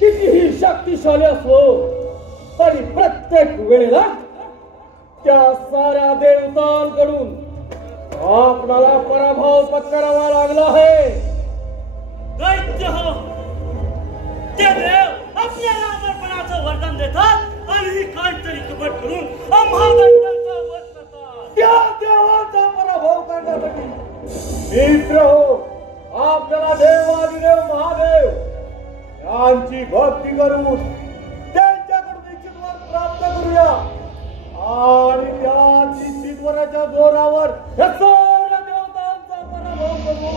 कितीही शक्तिशाली असो तरी प्रत्येक वेळेला त्या साऱ्या देवतांकडून आपणाला पराभव पत्करावा लागला आहे. दैत्य हो, ते देव आपल्याला अमरपणाचं वरदान देतात आणि काहीतरी कपट करून आम्हा दैत्यांचा वध करतात. त्या देवाचा पराभव करण्यासाठी मित्र हो, आपल्याला देवादिदेव महादेव यांची भक्ती करून त्यांच्याकडून इच्छित वर प्राप्त करूया आणि त्या निश्चितवराच्या जोरावर या सर्व देवतांचा पराभव करू.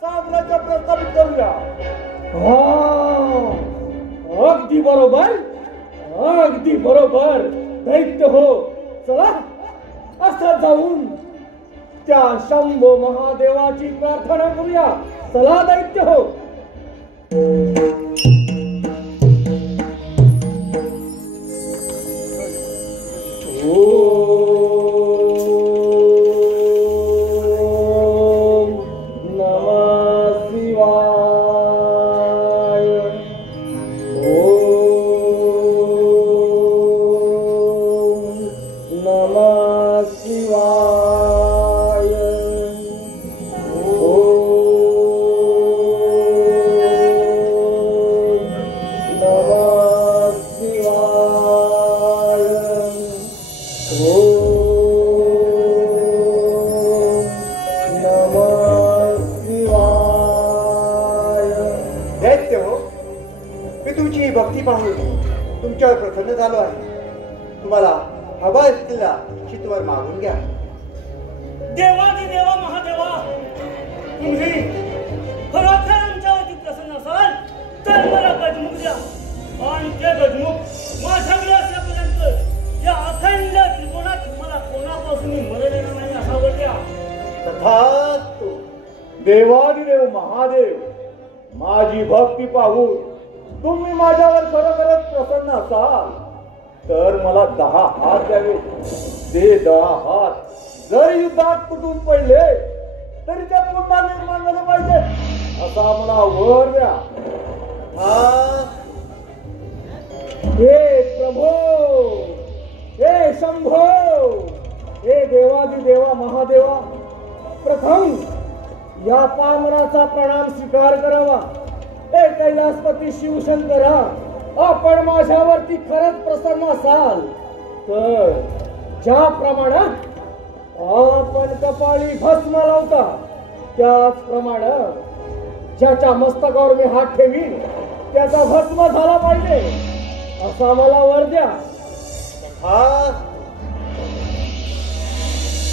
साम्राज्य प्रस्थापित करूया. अगदी बरोबर, अगदी बरोबर दैत्य हो. चला असं जाऊन त्या शंभो महादेवाची प्रार्थना करूया. चला दैत्य हो. भक्ती पाहून तुमच्यावर प्रसन्न झालो आहे. तुम्हाला हवा असलेला चितवर मागून घ्या. देवादिदेवा महादेवा, तुम्ही खरोखर आमच्यावरती प्रसन्न असाल तर मला गजमुख द्या आणि ते गजमुख माझ्याकडे असल्यापर्यंत या अखंड त्रिकोणात मला कोणापासून मरण येणार नाही असा वर द्या. तथास्तु. देवादिदेव महादेव, माझी भक्ती पाहून तुम्ही माझ्यावर खरोखरच प्रसन्न असाल तर मला 10 हात द्यावे. ते 10 हात जर युद्धात तुटून पडले तरी ते पुन्हा निर्माण झाले पाहिजे असा मला वर द्या. हे प्रभो, हे शंभो, हे देवादिदेवा महादेवा, प्रथम या पामराचा प्रणाम स्वीकार करावा. हे कैलासपती शिवशंकरा, आपण माझ्यावरती खरंच प्रसन्न असाल तर ज्याप्रमाणे आपण कपाळी भस्म लावता त्याचप्रमाणे ज्याच्या मस्तकावर मी हात ठेवीन त्याचा भस्म झाला पाहिजे असा मला वर द्या.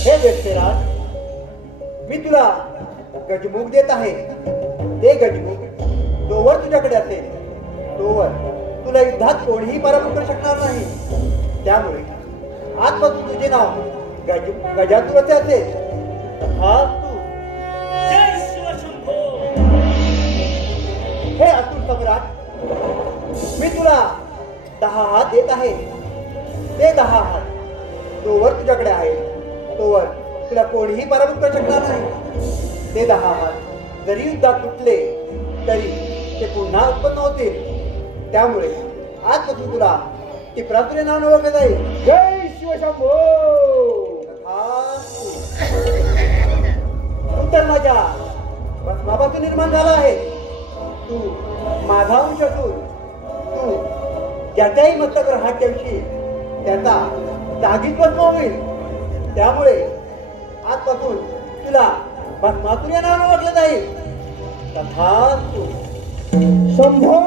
हे देवराज, मी तुला गजमुख देत आहे. ते गजमुख जोवर तुझ्याकडे असेल तोवर तुला युद्धात कोणीही पराभूत करू शकणार नाही. त्यामुळे आजपासून तुझे नाव गजातुरचे असेल. हे असुर सम्राट, मी तुला 10 हात देत आहे. ते 10 हात जोवर तुझ्याकडे आहे तोवर तुला कोणीही पराभूत करू शकणार नाही. ते 10 हात जरी युद्धात तुटले तरी ते पुन्हा उत्पन्न होतील. त्यामुळे आजपासून तुला टिपरातुरे नाव ओळखले जाईल. जय शिवशंभो. तू तर माझ्या भस्मापासून निर्माण झाला आहे. तू माझा अंश असून तू ज्याच्याही मस्तकावर हात ठेवशील त्याचा जागीच भस्म होईल. त्यामुळे आजपासून तुला भस्मातुर या नावाने ओळखले जाईल. तथास्तु. शंभो.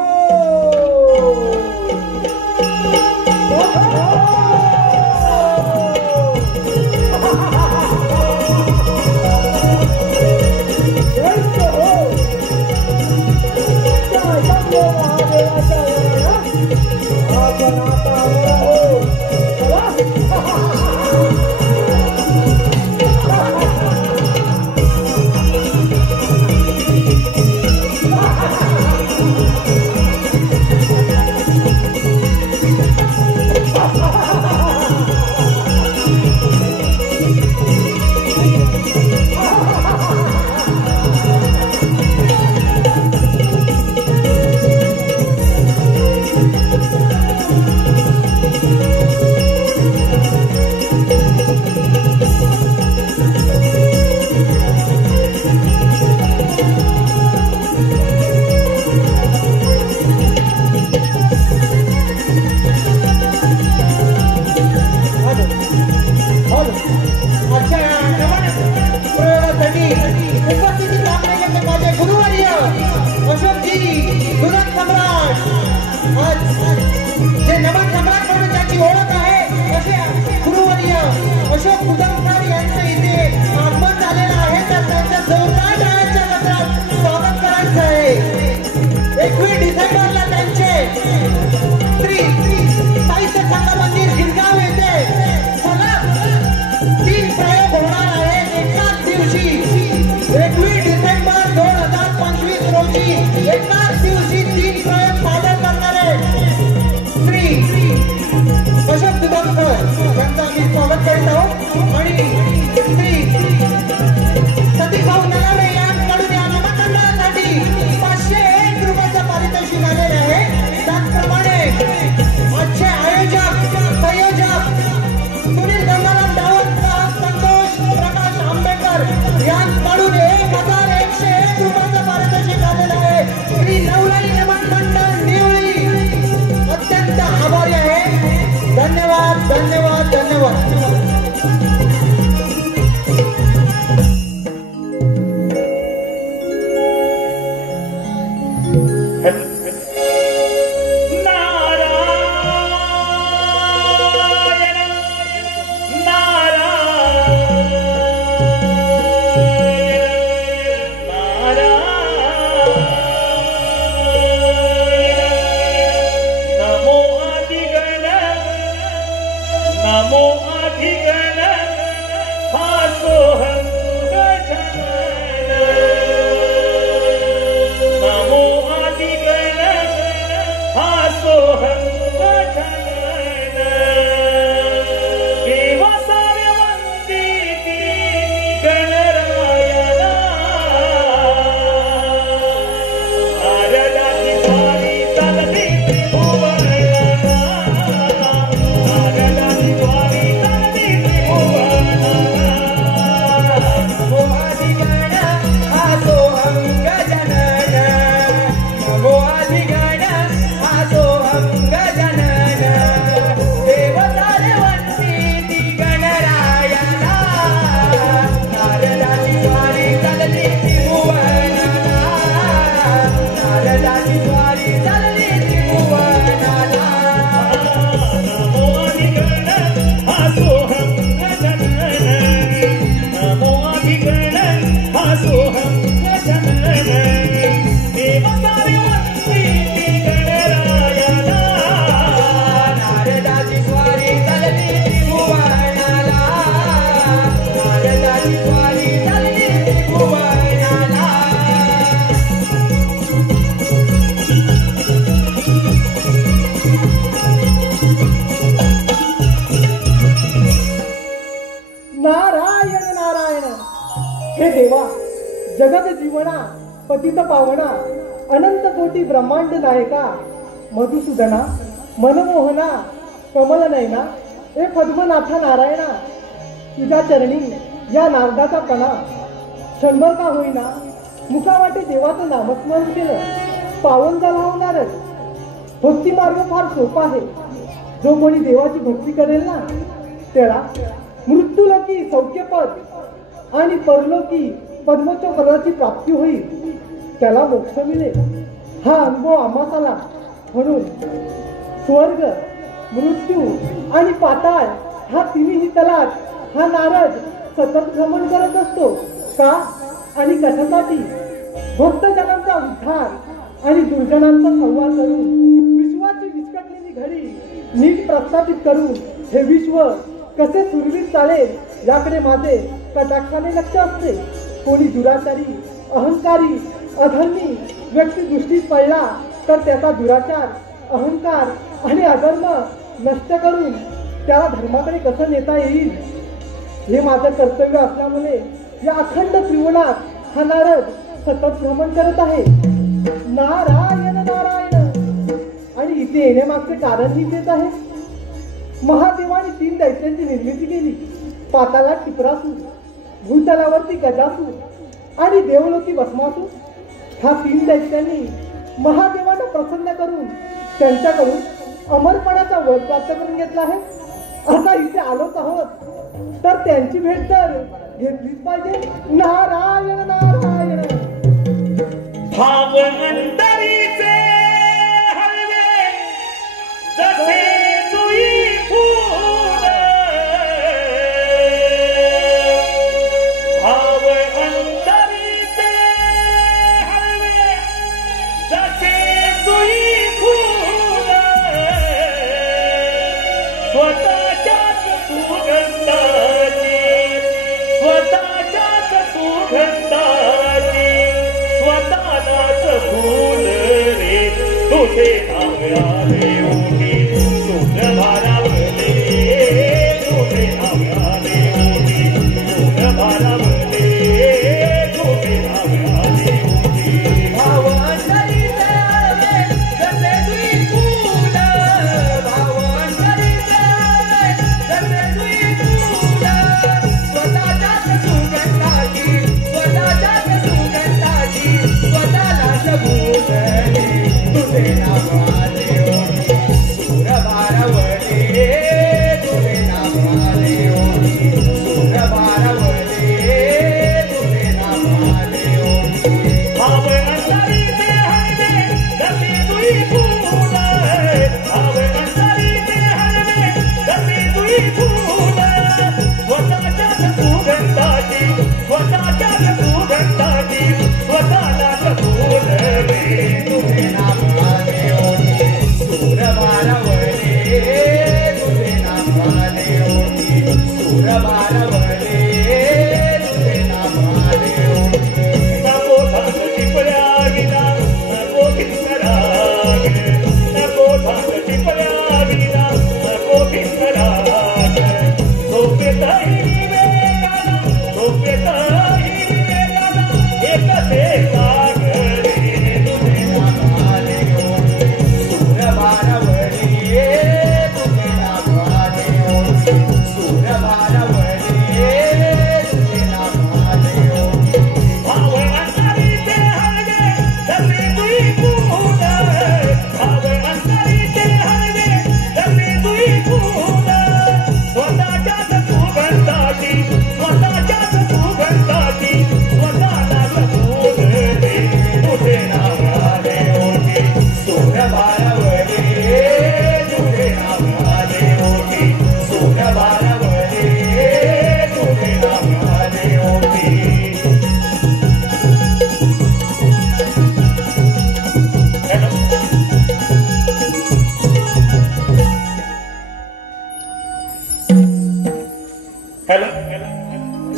दासोहम गजानन देव सारे वंदी गणरायाला नारदाची स्वारी चालली त्रिभुवनाला नारदाची स्वारी चालली त्रिभुवनाला नारायण नारायण हे देवा जगत जीवना पतित पावना अनंत कोटी ब्रह्मांड नायका मधुसूदना मनमोहना कमल नयना हे पद्मनाथा नारायणा तुझ्या चरणी या नारदाचा पणा क्षणभर का होईना मुखावाटे देवाचं नामस्मरण केलं पावन झाला होणारच. भक्ती मार्ग फार सोपा आहे. जो कोणी देवाची भक्ती करेल ना त्याला मृत्यूलोकी सौख्यपद आणि परलोकी पद्मोच्च प्राप्ती होईल. त्याला मोक्ष मिळेल. हा अनुभव आम्हास आला म्हणून स्वर्ग मृत्यू आणि पाताळ हा तिन्ही तलात हा नारद सतत भ्रमण करत असतो. का आणि कशासाठी? भक्तजनांचा उद्धार आणि दुर्जनांचा संवार करून विश्वाची विस्कटलेली घडी नीट प्रस्थापित करून हे विश्व कसे सुरळीत चालेल याकडे माझे कटाक्षाने लक्ष असते. कोणी दुराचारी अहंकारी अधर्मी व्यक्ती दृष्टीत पडला तर त्याचा दुराचार अहंकार आणि अधर्म नष्ट करून त्याला धर्माकडे कसं नेता येईल हे माझं कर्तव्य असल्यामुळे या अखंड त्रिभुवनात हा नारद सतत भ्रमण करत आहे. नारायण नारायण. आणि इथे येण्यामागचे कारणही तेच आहे. महादेवाने 3 दैत्यांची निर्मिती केली. पाताळात टिपरासूर, भूतलावरती गजासूर आणि देवलोकी भस्मासूर. ह्या 3 दैत्यांनी महादेवाला प्रसन्न करून त्यांच्याकडून अमरपणाचा वर प्राप्त करून घेतला आहे. आता इथे आलोच आहोत तर त्यांची भेट तर घेतलीच पाहिजे. नारायण नारायण. भाव अंतरीचे हलवे जसे जुई फूल भाव अंतरीचे हलवे जसे जुई फूल स्वतःच्याच सुगंधाची स्वतःच्याच सुगंधाची स्वतःलाच फूल रे तुझे नाव्याने उठी तुझ भारावले तुझे नाव्याने उठी तुझ भारावले तुझे नाव्याने उठी भाव अंतरीचे हलवे जसे जुई फूल भाव अंतरीचे हलवे जसे जुई फूल स्वतःच्याच सुगंधाची स्वतःच्याच सुगंधाची स्वतःलाच फूल रे तुझे नावाने ओढी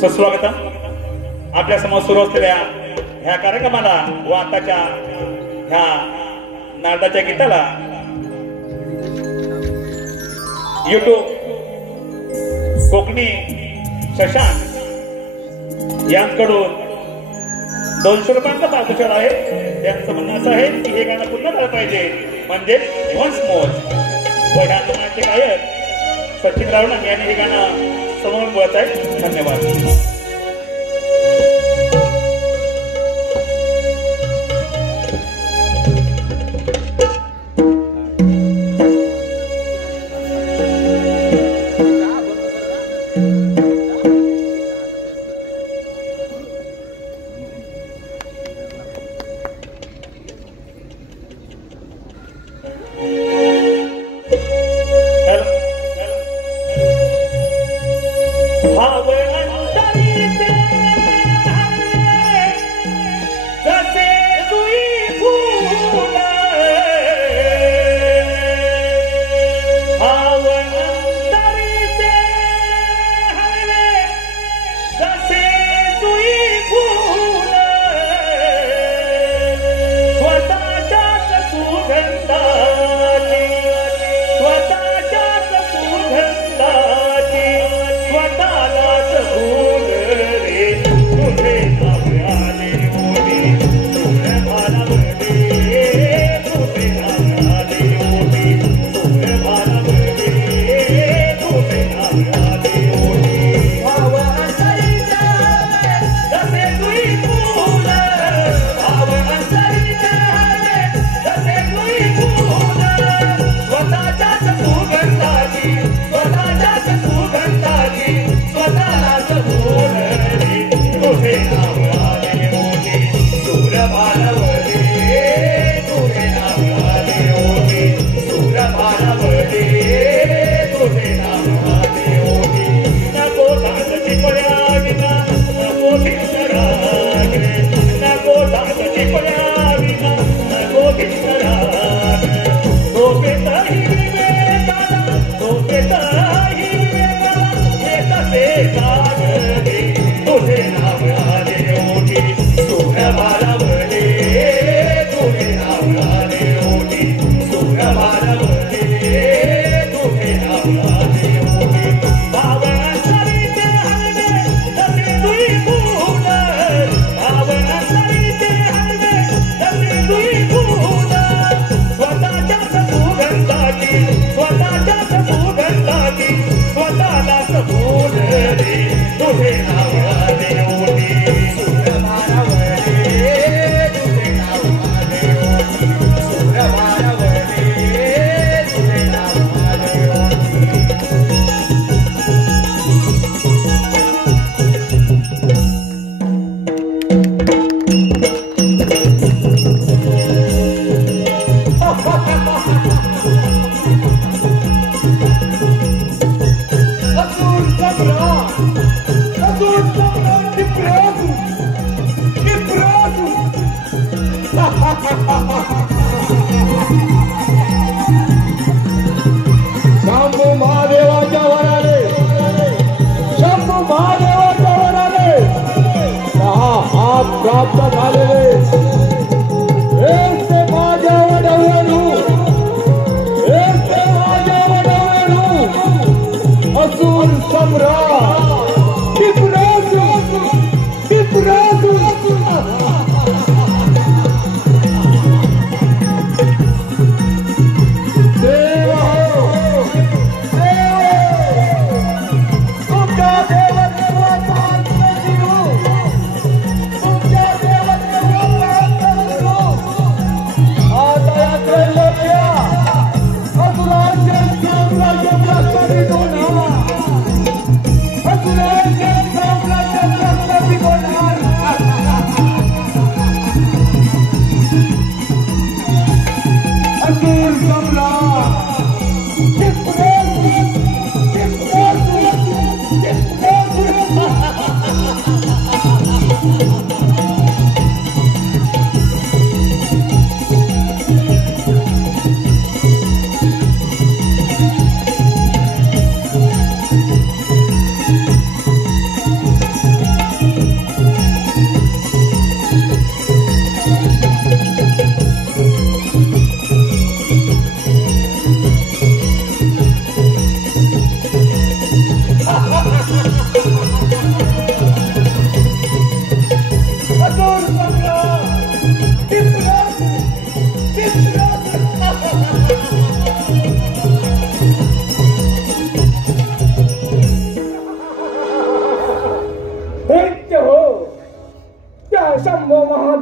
सुस्वागतम. आपल्या समोर सुरू असलेल्या ह्या कार्यक्रमाला व आताच्या ह्या नारदाच्या गीताला युट्यूब कोकणी शशांक यांकडून 200 रुपयांचा पारितोषिक आहे. त्यांचं म्हणणं असं आहे की हे गाणं पुन्हा झालं पाहिजे, म्हणजे वन्स मोर. व ह्या तुम्हाला काय सचिन रावण यांनी हे गाणं समोर बोलत आहे. धन्यवाद.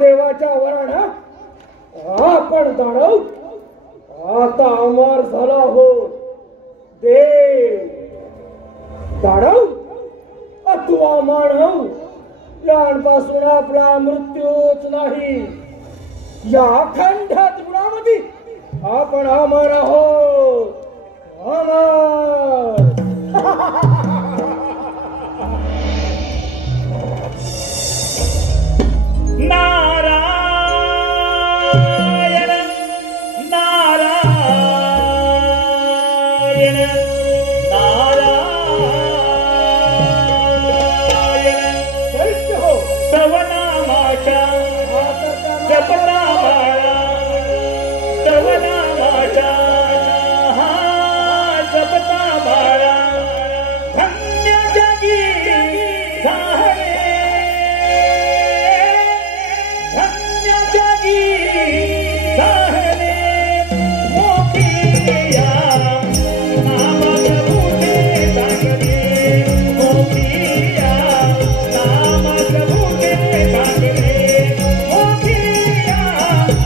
महादेवाच्या वराना आपण दानव आता अमर झाला हो देव. दानव अथवा मानव यांपासून आपला मृत्यूच नाही. या अखंड त्रिगुणामध्ये आपण अमर आहोत. अमर. नारायण नारायण नारायण तव नामाच्या जपता बाळा तव नामाच्या जपता बाळा धन्य जगी झाले धन्य जगी झाले मोठिया नाम प्रभूचे सांगले मोठिया नाम प्रभूचे सांगले मोठिया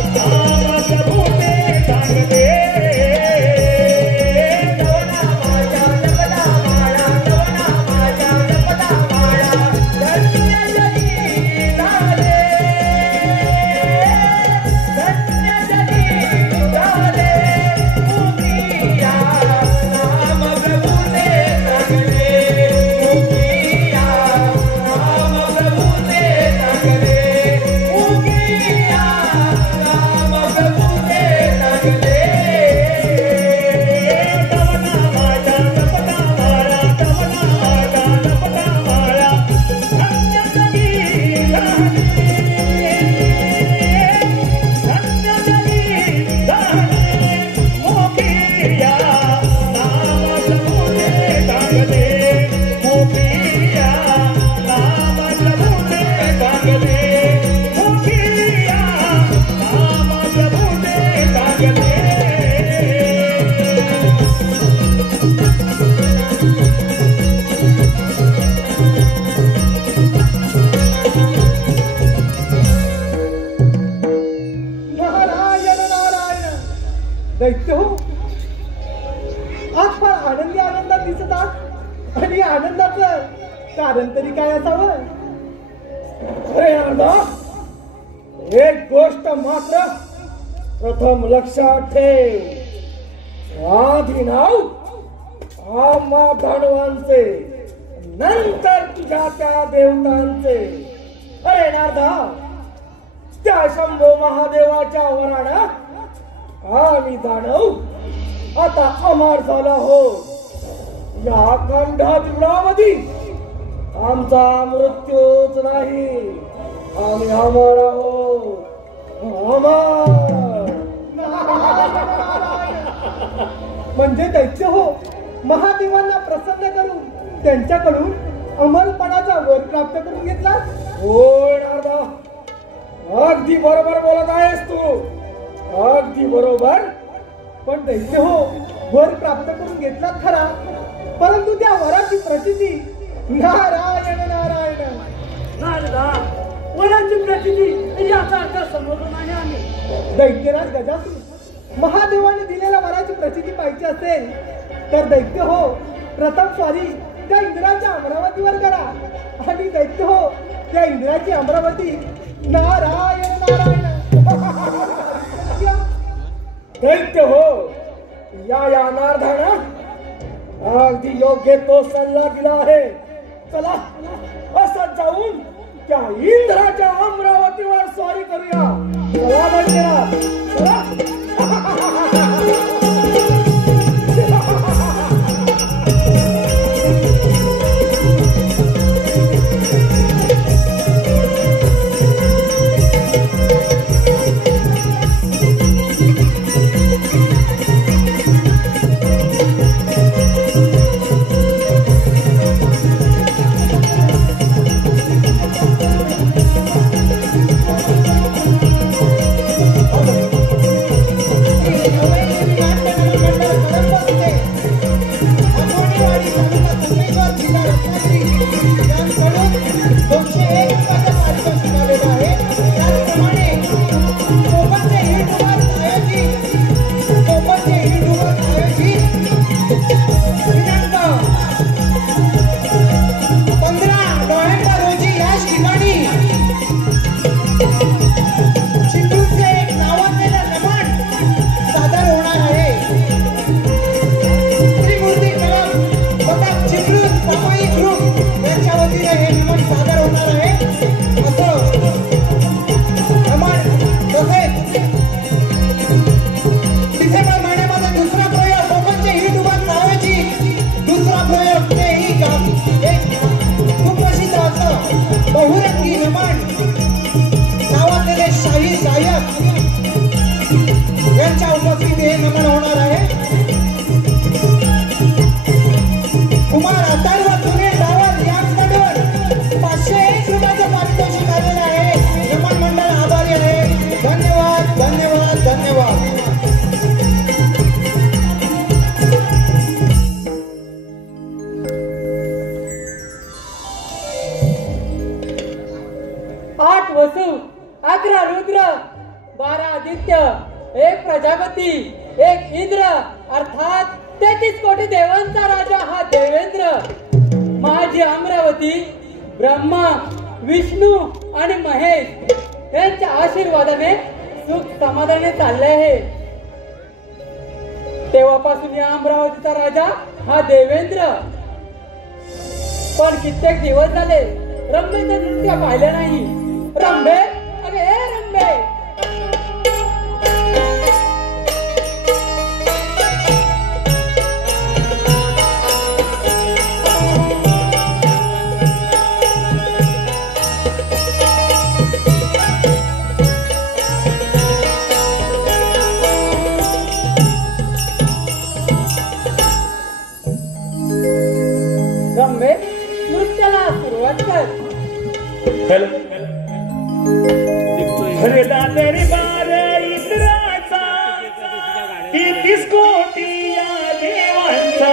नाम प्रभूचे सांगले दैत्य हो आज फार आनंदी आनंदात दिसत आहात आणि आनंदाचं कारण तरी काय असावं. अरे आनंदा एक गोष्ट मात्र प्रथम लक्षात ठेव. आधी नाव आम्हा दानवांचे नंतर तुझ्या त्या देवतांचे. अरे नारदा त्या शंभो महादेवाच्या वराडा आम्ही दानव आता अमर झाला हो. या अखंड त्रिगुणामध्ये आमचा मृत्यूच नाही. आम्ही अमर आहोत. अमर. म्हणजे दैत्य हो महादेवांना प्रसन्न करून त्यांच्याकडून अमरपणाचा वर प्राप्त करून घेतला. होय नारदा अगदी बरोबर बोलत आहेस तू. अगदी बरोबर. पण दैत्य हो वर प्राप्त करून घेतला खरा परंतु त्या वराची प्रचिती नारायण नारायण. नारदा वराची प्रचिती याचा अर्थ समजून नाही आम्ही. दैत्यराज गजासूर महादेवाने दिलेल्या वराची प्रचिती पाहिजे असेल तर दैत्य हो प्रथम स्वारी त्या इंद्राच्या अमरावतीवर करा. आणि दैत्य हो त्या इंद्राची अमरावती नारायण नारायण. दैत्य हो या नारदाना अगदी योग्य तो सल्ला दिला आहे. चला असं जाऊन त्या इंद्राच्या अमरावतीवर स्वारी करूया. चला दैत्यराज चला. आहे त्याचप्रमाणे 11 रुद्र, 12 आदित्य, 1 प्रजापती, 1 इंद्र अर्थात 33 कोटी देवांचा राजा हा देवेंद्र. माझी अमरावती ब्रह्मा, विष्णू आणि महेश यांच्या आशीर्वादाने सुख समाधाने चालले आहे. तेव्हापासून या अमरावतीचा राजा हा देवेंद्र. पण कित्येक दिवस झाले रंभेचे नृत्य पाहिले नाही. रंभे, अगे ए रंभे, रंभे नृत्याला सुरुवात कर. भरला दरबार इंद्राचा, 33 कोटी या देवांचा.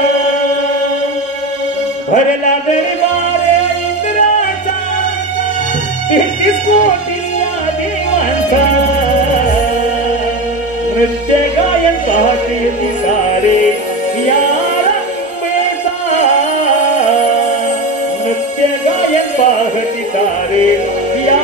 भरला दरबार इंद्राचा, 33 कोटी या देवांचा. नृत्य गायन पाहते सारे या रंभेचा. नृत्य गायन पाहते सारे या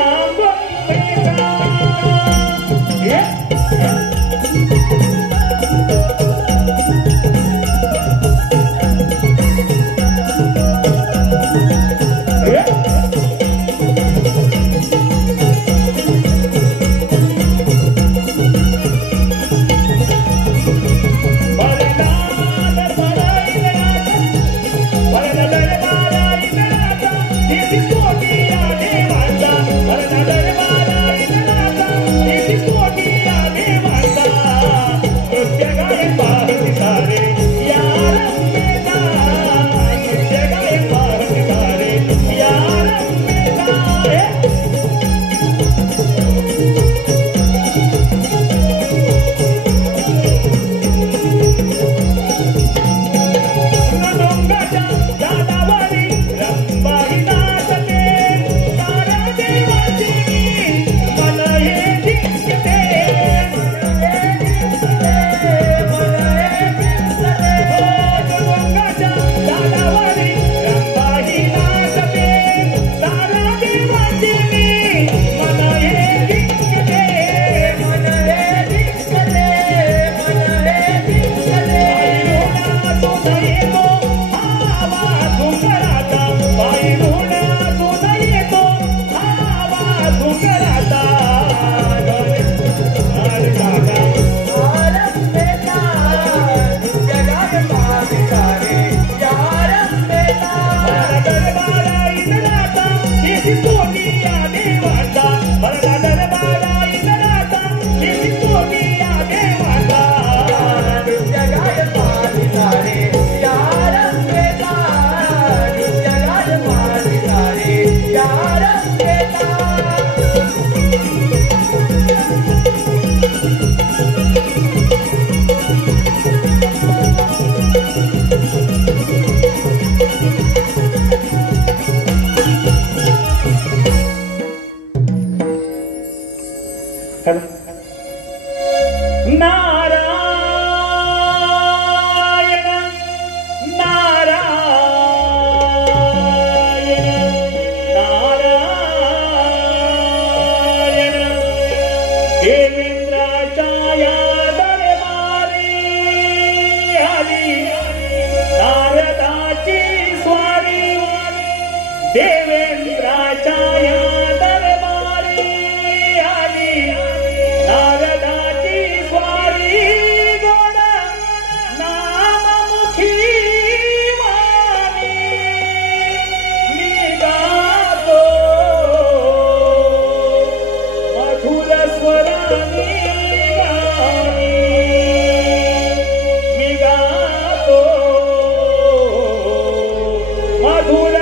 मधुर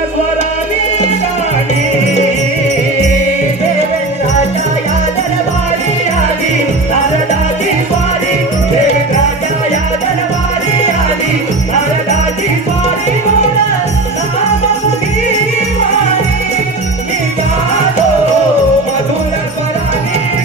स्वराने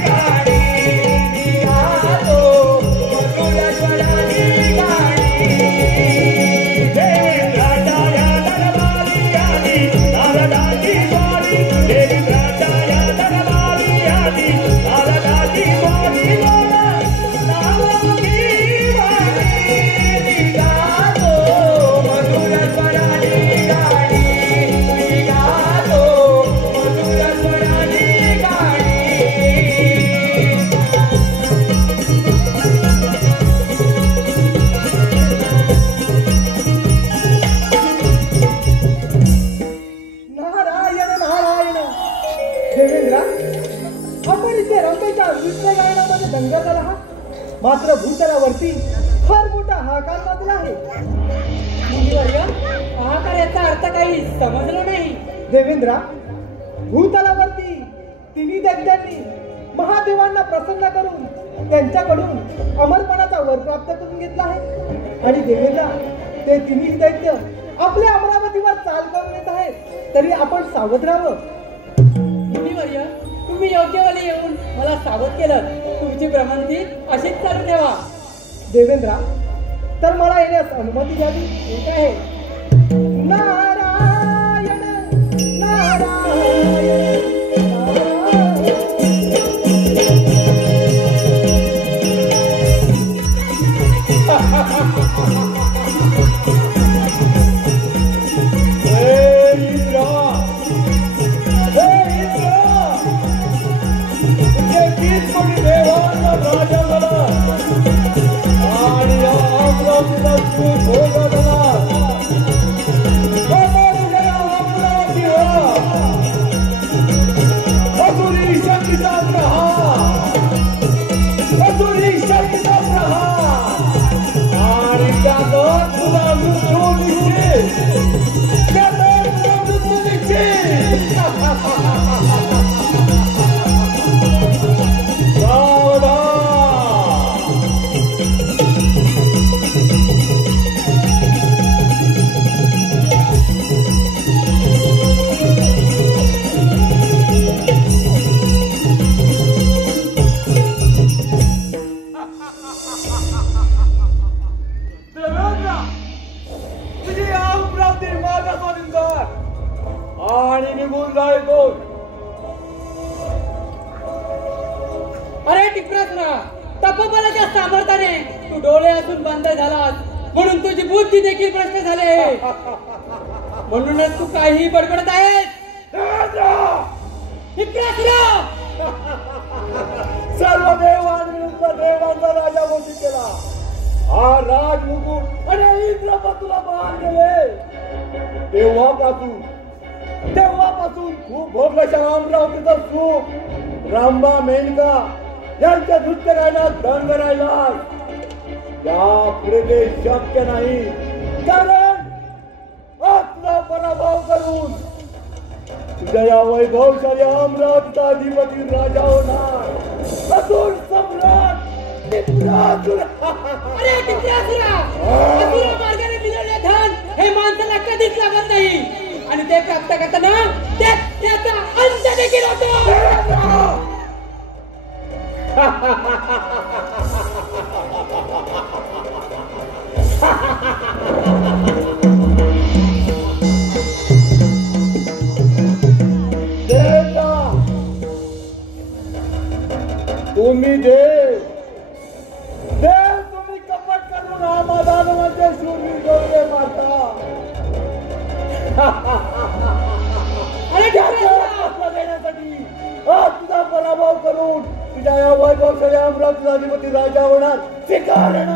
विश्व गायनामध्ये दंगा झाला हा, मात्र भूतलावरती फार मोठा हाहाकार माजला आहे. मुनिवर्य, हाहाकार याचा अर्थ काही समजलं नाही. देवेंद्रा, भूतलावरती तिन्ही दैत्यांनी महादेवांना प्रसन्न करून त्यांच्याकडून अमरपणाचा वर प्राप्त करून घेतला आहे. आणि देवेंद्रा, ते तिन्ही दैत्य आपल्या अमरावतीवर चाल करून येत आहेत, तरी आपण सावध राहावं. मुनिवर्य, तुम्ही योग्य वेळी येऊन मला सावध केलं. तुमची भ्रमंती अशीच चालू ठेवा. देवेंद्रा, तर मला येण्यास अनुमती द्यावी. ठीक आहे. नारायण नारायण आणि निघून जायचो. अरे टिपरासुरा, तपोबलाच्या सामर्थ्याने तू डोळे असून बंद झालास, म्हणून तुझी बुद्धी देखील भ्रष्ट झाली आहे. म्हणूनच तू काहीही बडबडत आहेस. टिपरासुरा, सर्व देवांविरुद्ध देवांचा राजा घोषित केला. हा राजमुकुट आणि इंद्रपद तुला बहाल केले. तेव्हापासून खूप भोगल्याच्या अमरावतीचं सुख रामबा मेनका यांच्या नृत्य गायनात दंग राहिला. यापुढे ते शक्य नाही, कारण आपला पराभव करून तुझ्या या वैभवशाली अमरावतीचा अधिपती राजा होणार असुर सम्राट टिपरासुरा. अरे टिपरासुरा, असुर मार्गाने मिळवले धन हे माणसाला कधीच लागत नाही, आणि ते प्राप्त करताना त्याचा अंत देखील होतो. तुम्ही देव तुम्ही कपट करून आम्हाला शूरवीर डोळे मारता. अरे देण्यासाठी तुझा पराभव करून तुझ्या या वैभवशाली अमरावतीचा अधिपती राजा होणार ते कारण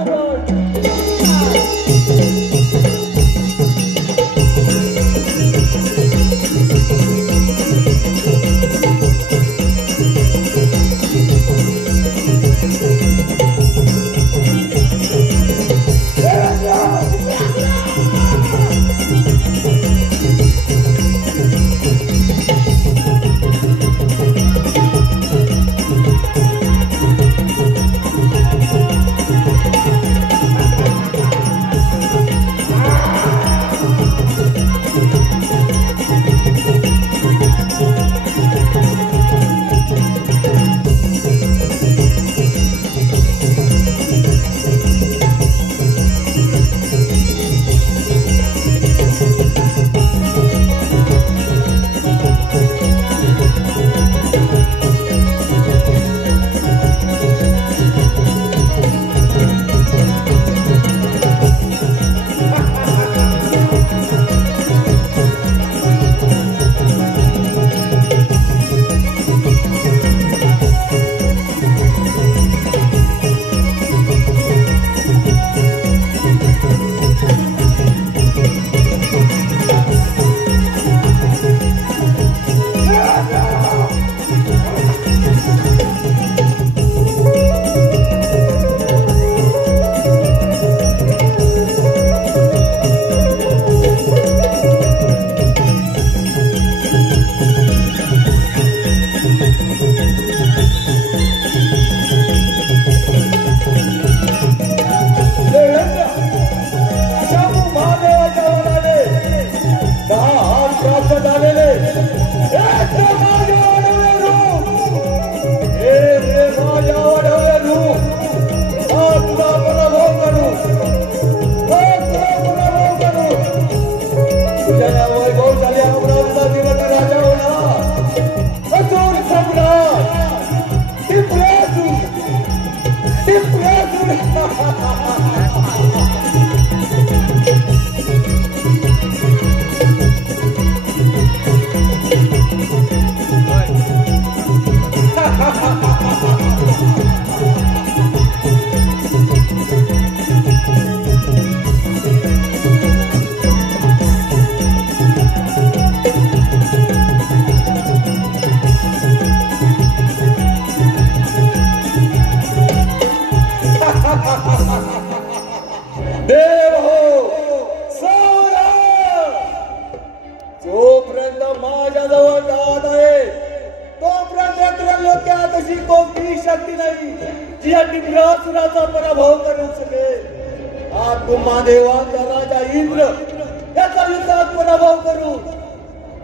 शक्ती नाही जी या टिंगरासुराचा पराभव करू शकेल. आज तुम्हा देवांचा राजा इंद्र याचा युद्धात पराभव करू.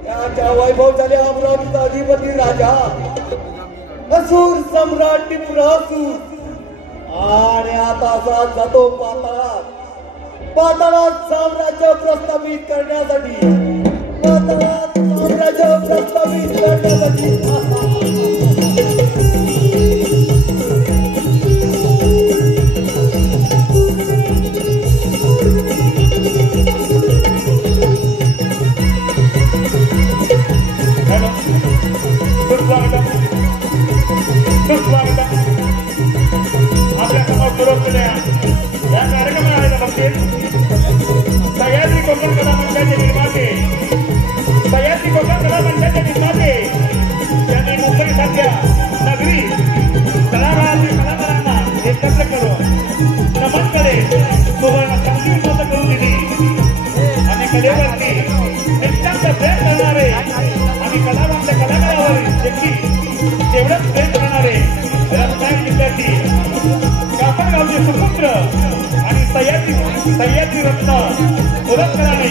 त्याच्या वैभवशाली अमरावतीचा अधिपती राजा असुर सम्राट टिपुरासूर आणि आता साथ जातो पाताळात साम्राज्य प्रस्थापित करण्यासाठी आपल्या समोर विरोध केल्या या कार्यक्रमाला आहे बघतील सह्याद्री कोकण कला मंडळाचे निर्माते सह्याद्री कोकण कला मंडळाचे निर्माते त्यांनी मुंबईसारख्या नगरी तळागाळातील कलाकारांना एकत्र करून नमन करे सुवर्ण संधी उपलब्ध करून दिली आणि कलेवरती निष्ठांत प्रेम करणारे आणि कलावंत कलाकारावर तेवढंच प्रेम करणारे रत्नागिरी जिल्ह्यातील कापडगावचे सुपुत्र आणि सह्याद्री रत्न पुरस्काराने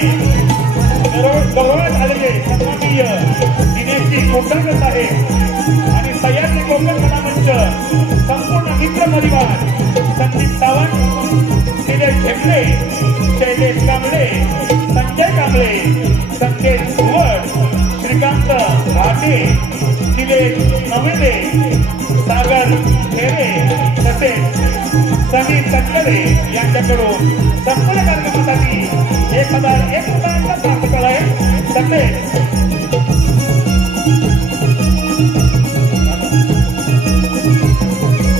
गौरवण्यात आलेले सन्माननीय दिनेशजी कोकणकर साहेब आणि सह्याद्री कोकण कला मंच संपूर्ण मित्र परिवार संदीप सावंत निलेश झेपले शैलेश कांबळे संजय कांबळे संकेत भुवड श्रीकांत घाटे निलेश नवेदे सागर खेरे तसेच सनी तटकरे यांच्याकडून संपूर्ण कार्यक्रमासाठी 1001 रुपयांचा प्राप्त केला आहे. तसेच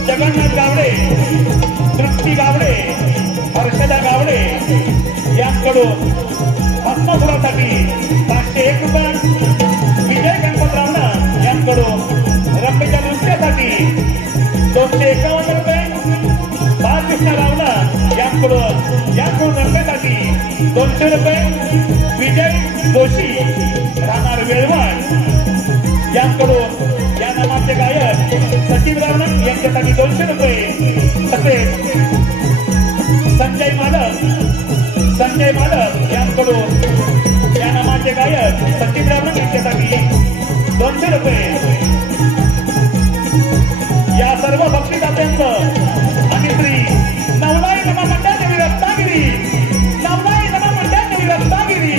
जगन्नाथ गावडे तृप्ती गावडे हर्षदा गावडे यांकडून भस्मपुरासाठी 501 रुपये विजय गणपतराव यांकडून रंगेच्या नृत्यासाठी 251 रुपये बालकृष्ण रावला यांकडून रंगेसाठी 200 रुपये विजय जोशी राहणार वेळवण यांकडून या नामाचे गायक सचिन रावण यांच्यासाठी 200 रुपये तसेच संजय मालक यांकडून या नामाचे गायक सचिन रावण यांच्यासाठी 200 रुपये. या सर्व भक्तिदात्यांचं आणि श्री नवलाई नमा मंडळाची रत्नागिरी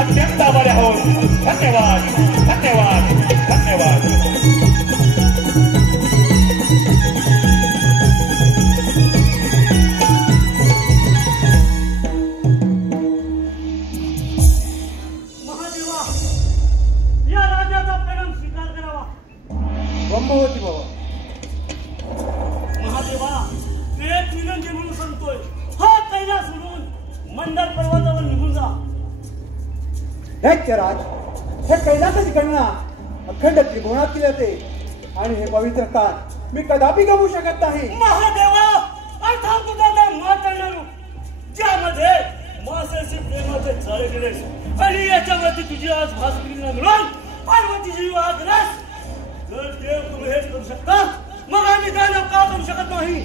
अत्यंत आभारी आहोत. धन्यवाद धन्यवाद धन्यवाद. महादेवा या राजाचा प्रेम स्वीकार करावा. ब्रह्मवती बाबा महादेवा एक विनंती म्हणून सांगतोय हा कैलास सोडून मंडळ पर्वतावर निघून जा. राज हे कैलासाची गणना अखंड त्रिभुवनातील येते आणि हे पवित्र स्थान मी कदापि गमवू शकत नाही. महादेवा अर्थात तुझा मातृ ज्यामध्ये मासेशी प्रेमाचे जाळे गेलेस आणि याच्यावरती तुझी आज भासली मिळून पार्वतीची विवाह केलास. जर देव तुम्ही हेच करू शकता मग आम्ही दानव का करू शकत नाही.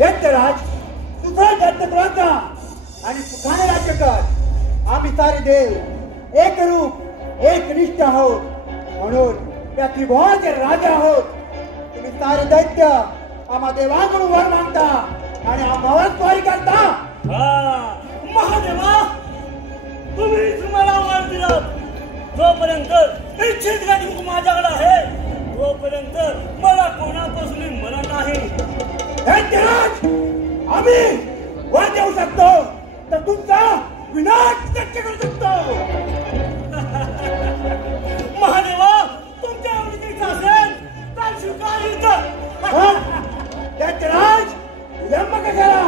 राज तुझा दत्तग्रंथ आणि सुखाने राज्य कर. आम्ही सारे देव एक रूप एक निष्ठ आहोत म्हणून त्या त्रिभुवनाचे राजा आहोत. तुम्ही सारे दैत्य आम्हा देवाकडून वर मागता आणि आम्हावर स्वारी करता. महादेवा तुम्ही तुम्हाला वर दिलात जोपर्यंत इच्छित गाठी माझ्याकडे आहे तोपर्यंत मला कोणापासून म्हणत नाही. आम्ही वर देऊ शकतो तर तुमचा विनाश नक्की करू शकतो. महादेवा तुमच्या आवडीचं असेल तर स्वीकारित. राज विलंब कशाला.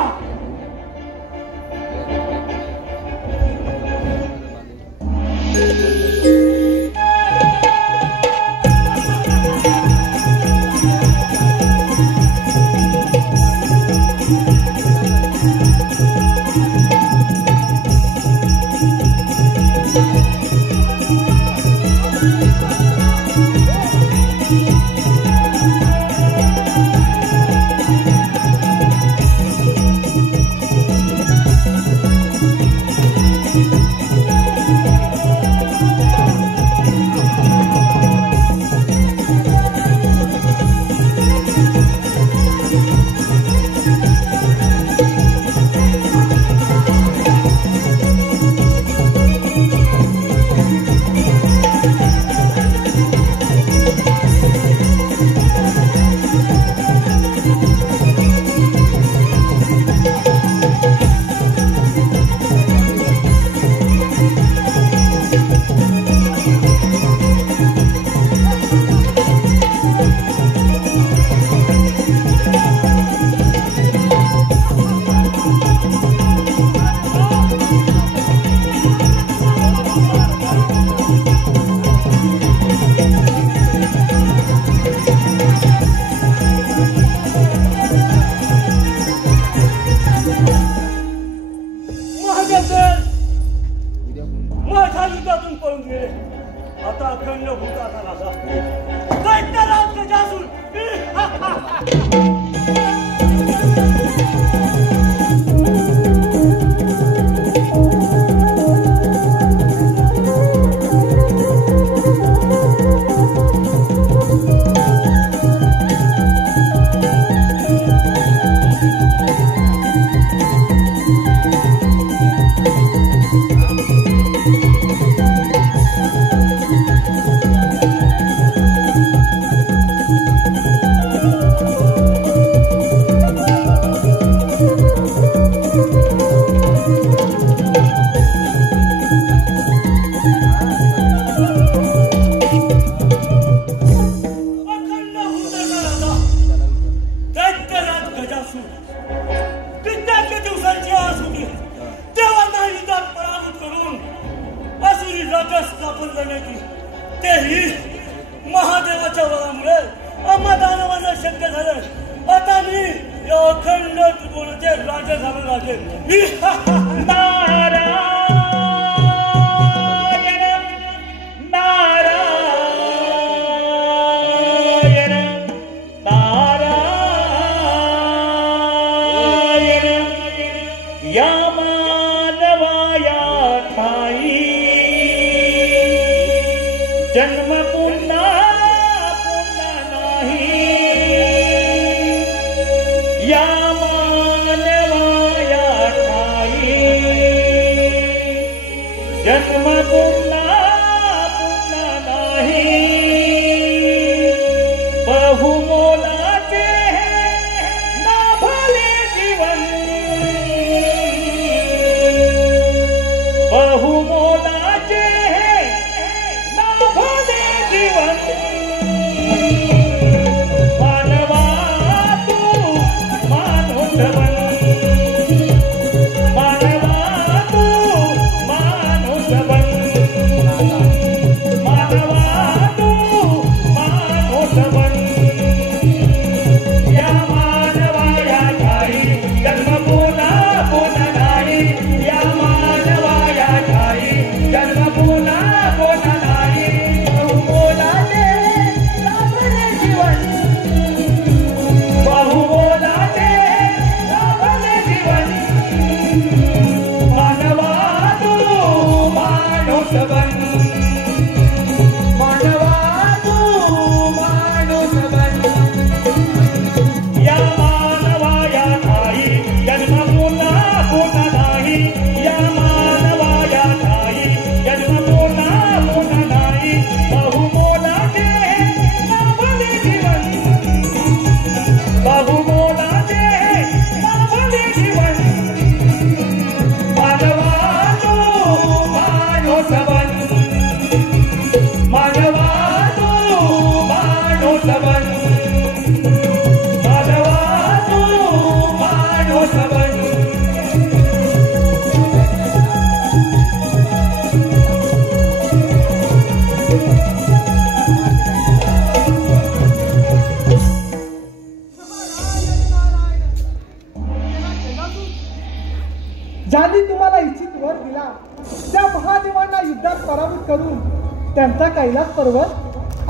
कोणाचे राजे झाले राजे मी नारायण नारायण नारायण या मानवाया ठाई जन्म पुन्हा पुन्हा नाही या मानवाया ठाई जन्म पुन्हा पुन्हा नाही बहुमोलाचे नाभले जीवन बहुमोलाचे नाभले जीवन मानवा तू माणूस बन मानवा तू माणूस बन मानवा तू माणूस बन या मानवाया ठाई जन्म पुन्हा पुन्हा नाही या मानवाया ठाई जन्म पुन्हा पुन्हा नाही बहुमोलाचे लाभले जीवन बहुमोलाचे लाभले जीवन मानवा तू माणूस बन मानवा तू माणूस बन या मानवाया ठाई जन्म पुन्हा पुन्हा नाही या मानवाया ठाई जन्म पुन्हा पुन्हा नाही बहुमोलाचे लाभले जीवन बहुमोलाचे लाभले जीवन मानवा तू माणूस बन मानवा तू माणूस बन मानवा तू माणूस बन ज्यांनी तुम्हाला इच्छित वर दिला त्या महादेवांना युद्धात पराभूत करून त्यांचा कैलास पर्वत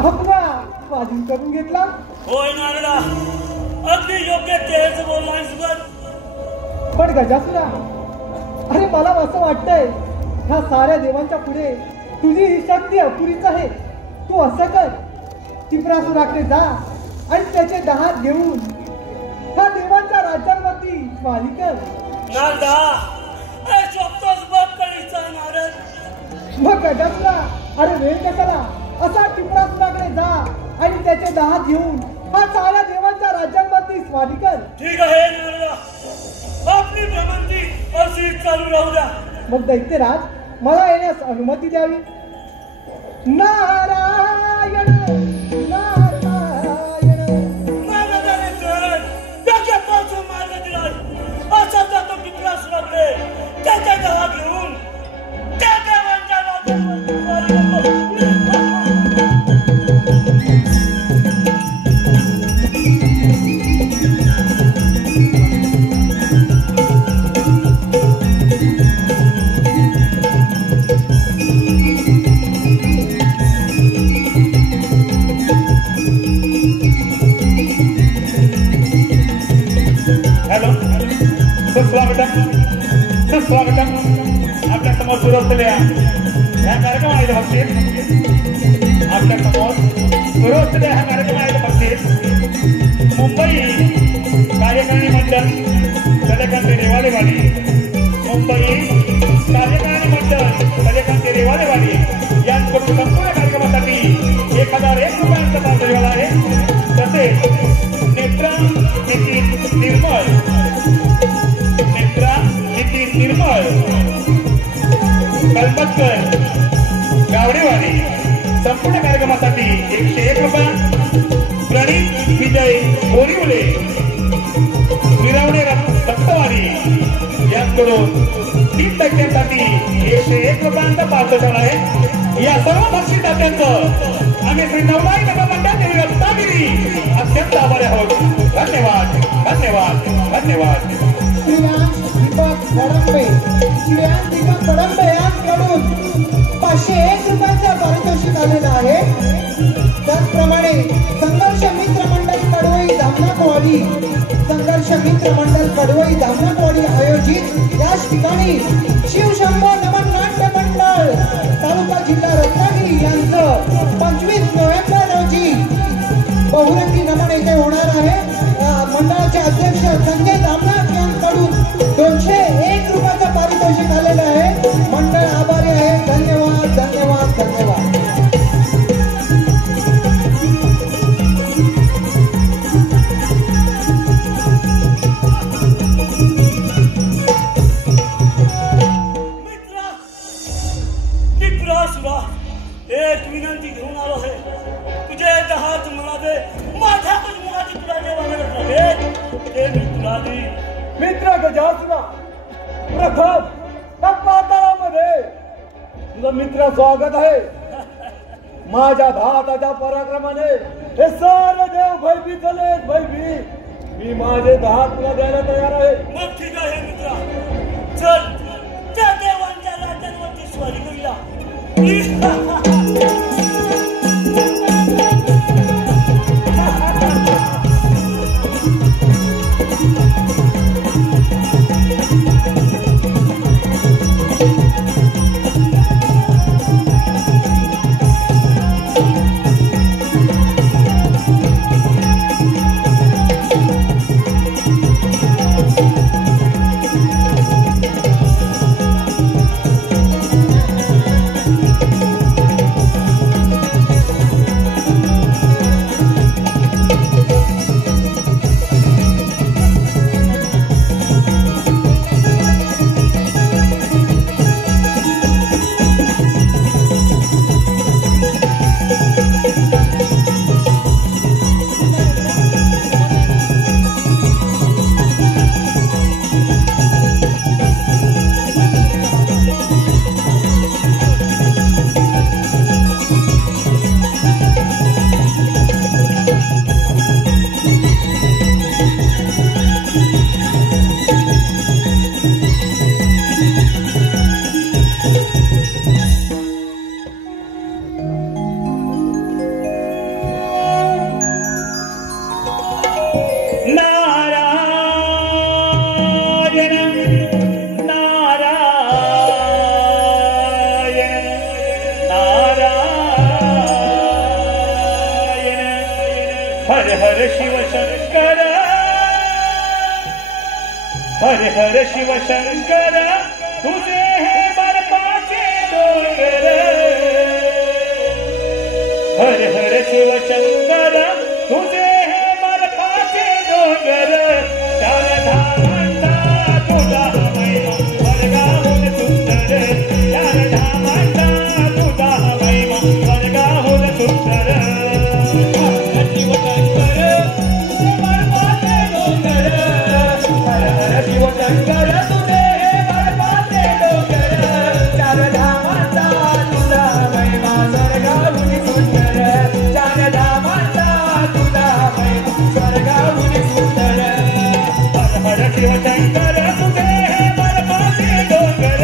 आपला स्वाधीन करून घेतला. होय नारदा अगदी योग्य तेच बोललास बघ पण गजासुरा, अरे मला असं वाटतंय ह्या साऱ्या देवांच्या पुढे तुझी ही शक्ती अपुरीच आहे. तू असं कर, त्रिपुरासुराकडे जा आणि त्याचे दहात घेऊन ह्या देवांच्या राज्यांवरती स्वारी कर. नारदा स्वतःच बघ कळीचा नारद मग गजासुरा, अरे वेळ कशाला, असा त्रिपुरासुराकडे जा आणि त्याचे दहात घेऊन हा साऱ्या देवांच्या राज्यांवरती स्वारी कर. ठीक आहे नारदा, आपली भ्रमंती अशी चालू राहू द्या. मग दैत्यराज, मला येण्यास अनुमती द्यावी. नारायण नारायण नारदाने तर त्याच्या पासून मार्ग दिला असा जातो त्रिपुरासुराकडे त्याच्या दहा घेऊन त्या देवांच्या राज्यांवरती स्वारी करतो. सुस्वागतम आपल्या समोर सुरू असलेल्या ह्या कार्यक्रमाच्या बाबतीत आपल्या समोर सुरू असलेल्या ह्या कार्यक्रमाच्या बाबतीत मुंबई कार्यकारिणी मंडळ कलेकांती रेवाडेवाडी मुंबई कार्यकारिणी मंडळ कलेकांती रेवाडेवाडी यांकडून संपूर्ण कार्यक्रमासाठी 1001 रुपयांचा पात्र झाला आहे. तसेच नेत्रा नितीन निर्मळ कलपतकर गावडेवाडी संपूर्ण कार्यक्रमासाठी 101 रुपये. प्रणित विजय बोरिवले मिरवणे दत्तवाडी यांकडून 3% 101 रुपयांचा पात्र झाला आहे. या सर्व बक्षीसदात्यांचं आम्ही श्री नवलाई नगर मंडळातील रत्नागिरी अत्यंत आभारी आहोत. धन्यवाद धन्यवाद धन्यवाद. कडंबे श्रेयांतिका कडंबे यांकडून 501 रुपयाचं पारितोषिक आलेलं आहे. त्याचप्रमाणे संघर्ष मित्र मंडळ कडवई धामनाकवाडी धामनाकवाडी आयोजित याच ठिकाणी शिवशंभो नमन नाट्य मंडळ तालुका जिल्हा रत्नागिरी यांचं 25 नोव्हेंबर रोजी बहुरंगी नमन येथे होणार आहे. मंडळाचे अध्यक्ष संजय धामनाक यांकडून 201 रुपयाचं पारितोषिक आलेलं आहे. मंडळ आभारी आहे. धन्यवाद धन्यवाद धन्यवाद. एक विनंती घेऊन आलो आहे. तुझे 10 मला दे. माझ्या मुलाची तुला जेवणाला लागेल ते मी तुला देईन. मित्र गजासुरा, प्रथम पाताळामध्ये तुझं मित्र स्वागत आहे. माझ्या धाताच्या पराक्रमाने हे सर्व देव भयभीत झाले. भयभीत मी माझे धात तुला द्यायला तयार आहे. मग ठीक आहे मित्रा, चल त्या देवांच्या राज्यांवरती स्वारी करूया. हर हर शिव शंकर तुझे है बर्फाचे डोंगर. हर हर शिव शंकर तुझे है बर्फाचे डोंगर. चार धामांचा तुझा महिमा स्वर्गाहून सुंदर. चार धामांचा तुझा महिमा स्वर्गाहून सुंदर. शिव शंकर शिव शंकर तुझे बर्फाचे डोंगर. चार धामांचा तुझा महिमा स्वर्गाहून सुंदर. चार धामांचा तुझा महिमा स्वर्गाहून सुंदर. हर हर शिव शंकर तुझे बर्फाचे डोंगर.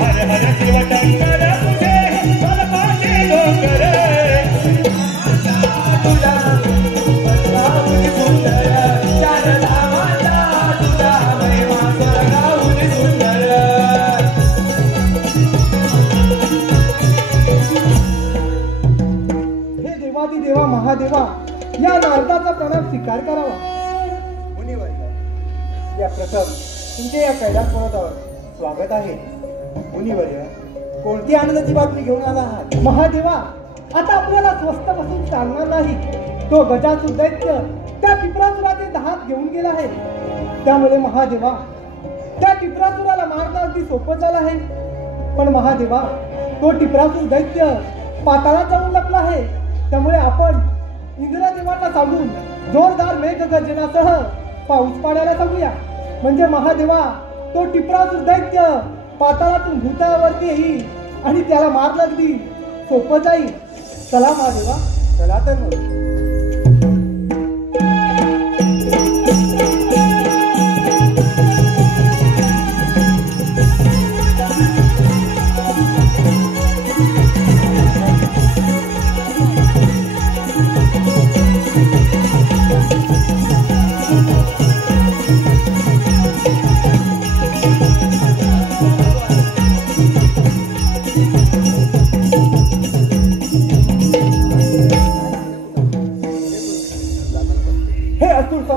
हर हर शिव शंकर तुझे बर्फाचे डोंगर. तुझा स्वर्गाहून सुंदर. चार धामांचा तुझा महिमा स्वर्गाहून सुंदर. हे देवादिदेवा महादेवा, या नारदाचा प्रणाम स्वीकार करावा. मुनिवर्य, या प्रथम तुमचे या कैलास पर्वतावर स्वागत आहे. मुनिवर्य, कोणती आनंदाची बातमी घेऊन आला आहात? महादेवा, आता आपल्याला स्वस्त बसून चालणार नाही. तो गजासुर दैत्य त्या पिपरासुराचे दहात घेऊन गेला आहे. त्यामुळे महादेवा, त्या टिपरासुराला मारणं अगदी सोपं झालं आहे. पण महादेवा, तो टिपरासुर दैत्य पाताळात जाऊन लपला आहे. त्यामुळे आपण इंद्रदेवांना सांगून जोरदार मेघगर्जनासह पाऊस पाडायला सांगूया. म्हणजे महादेवा, तो टिपरासुर दैत्य पाताळातून भूतळावरती येईल आणि त्याला मारणं अगदी सोपं जाईल. चला महादेवा, चला तर मग.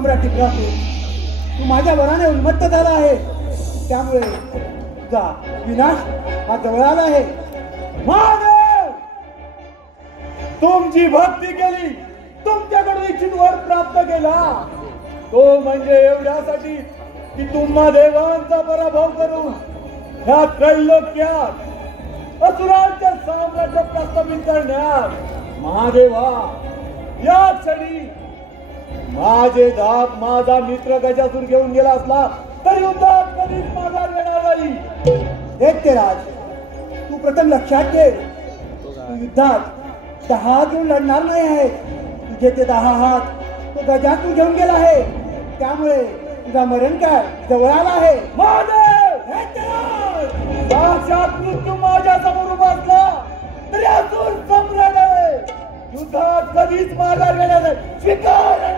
सम्राट राहतो. तू माझ्या वराने उन्मत्त झाला आहे, त्यामुळे तुझा विनाश हा जवळ आला आहे. महादेव, तुमची भक्ती केली, तुमच्याकडे इच्छित वर प्राप्त केला, तो म्हणजे एवढ्यासाठी की तुम्हा देवांचा पराभव करून ह्या त्रैलोक्यात असुरांच्या साम्राज्य प्रस्थापित करण्यात. महादेवा, या क्षणी माझा मित्र गजासूर घेऊन गेला असला तर युद्धात कधीच माघार घेणार नाही. दैत्यराज, तू प्रथम लक्षात घे, तू युद्धात 10 हात घेऊन लढणार नाही आहे. तुझे ते 10 हात तो गजासूर घेऊन गेला आहे, त्यामुळे तुझा मरण काय जवळ आला आहे. महादेव, साक्षात मृत्यू माझ्या समोर उभा असला तरी असुर सम्राट आहे. युद्धात कधीच माघार घेणार नाही. स्वीकार.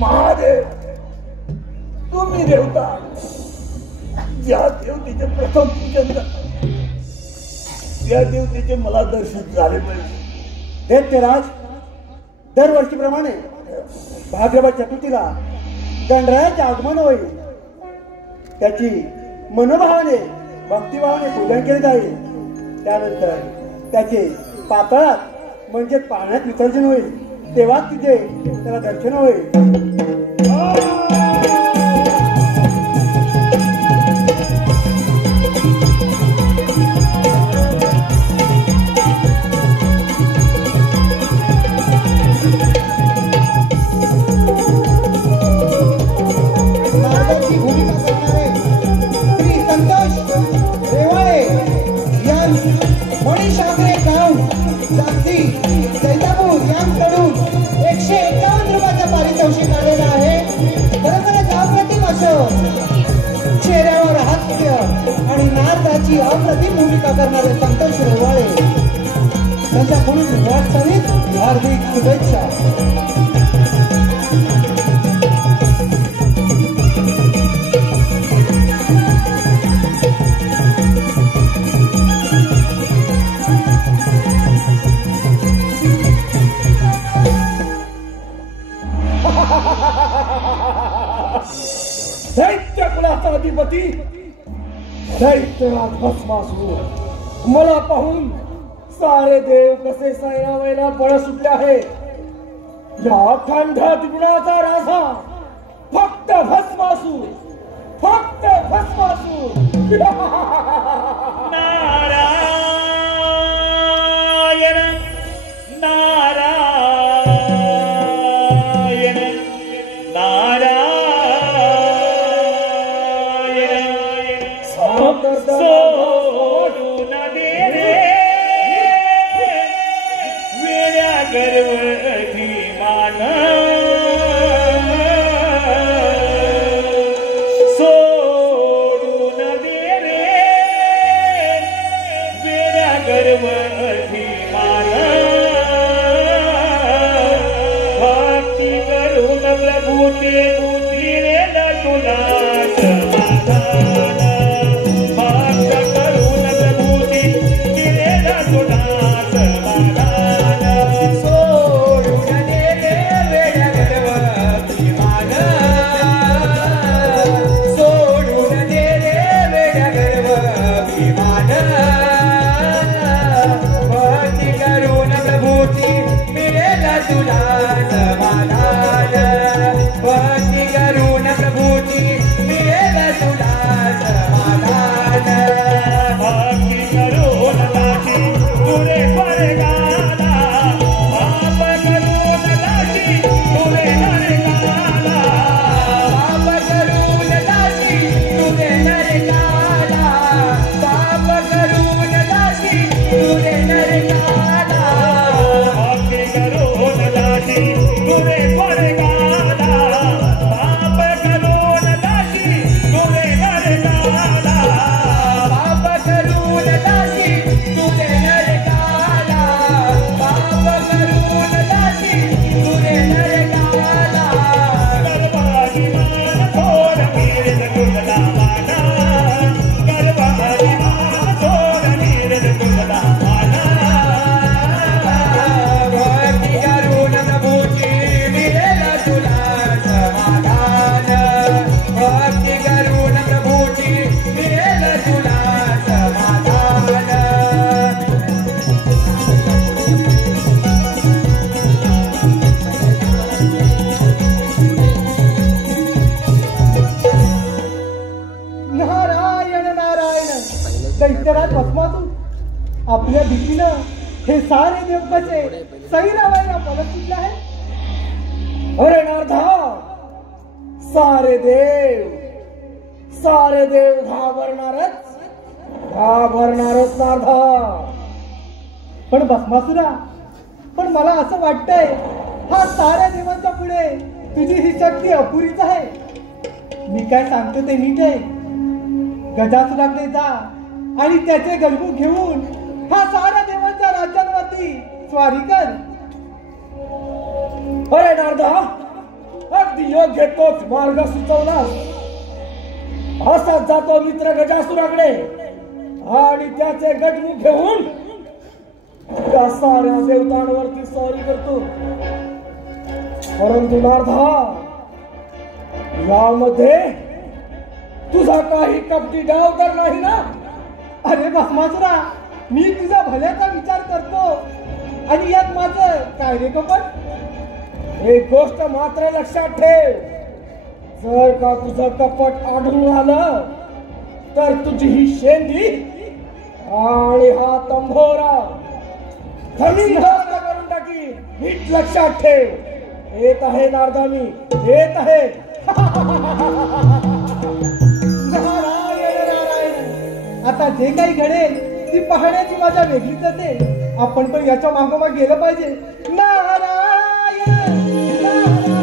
महादेव, तुम्ही देवता, ज्या देवतेचे प्रथम पूजन करता त्या देवतेचे मला दर्शन झाले पाहिजे. दैत्यराज, दरवर्षीप्रमाणे भाद्रपद चतुर्थीला गणरायाचे आगमन होईल. त्याची मनोभावाने भक्तिभावाने पूजन केले जाईल. त्यानंतर त्याचे पाताळात म्हणजे पाण्यात विसर्जन होईल. तेव्हा तिथे त्याला दर्शन होईल. चेहऱ्यावर हास्य आणि नारदाची अप्रतिम भूमिका करणारे संतोष रेवाळे त्यांच्याकडून वाटचालीत हार्दिक शुभेच्छा. दैत्य कुलाचा अधिपती दैत्यराज भस्मासूर, मला पाहून सारे देव कसे सैनावैना बळ सुटले आहे. या अखंड त्रिगुणाचा राजा फक्त भस्मासूर, फक्त भस्मासूर. नारायण नारायण नारायण सोडून दे रे वेड्या गर्वधीमान, सोडून दे रे वेड्या गर्वधीमान. भक्ती करून प्रभू ते दिलेल तुला समाधान, भक्त करून प्रभू ते तुरे परगाला पाप करून दासी तुरे नरकाला पाप करून दासी तुरे नरकाला पाप करून दासी तुरे नरकाला भक्ती करून दासी तुरे परगाला पाप करून दासी तुरे नरकाला पाप करून दासी तुरे नरकाला पाप करून दासी तुरे नरकाला गर्भाची मान थोर मीरज कुंडला माना गर्भाची मान थोर मीरज कुंडला माना भक्ती करून प्रभूची मिळेल तुला समाधान भक्ती करून प्रभूची मिळेल तुला समाधान नारायण नारायण दैत्यराज भस्मातून आपल्या भीतीनं हे सारे देवकाचे सई लावायला पलट सुटले आहे. अरे नारदा, सारे देव घाबरणारच नारदा. पण भस्मासुरा, पण मला असं वाटतंय हा साऱ्या देवांच्या पुढे तुझी ही शक्ती अपुरीच आहे. मी काय सांगतो ते नीट आहे. गजासुराकडे जा आणि त्याचे गलबू घेऊन हा साऱ्या देवांच्या राज्यांवरती स्वारी कर. अरे नारदा, अगदी योग्य तोच मार्ग सुचवलास. असाच जातो मित्र गजासुराकडे आणि त्याचे गजमुख घेऊन त्या साऱ्या देवतांवरती स्वारी करतो. परंतु नारदा, यामध्ये तुझा काही कपटी डाव तर नाही ना? अरे भस्मासुरा, मी तुझ्या भल्याचा विचार करतो आणि यात माझं काय रे कपट? एक गोष्ट मात्र लक्षात ठेव, जर का तुझं कपट आढळून आलं तर तुझी ही शेंडी आणि हा तंभोरा जमीनदोस्त करून टाकी. नीट लक्षात ठेव. येत आहे नारदा, मी येत आहे. नारायण नारायण. आता जे काही घडेल ती पाहण्याची मजा वेगळीच असेल. आपण पण याच्या मागोमाग गेलं पाहिजे. नारायण नारायण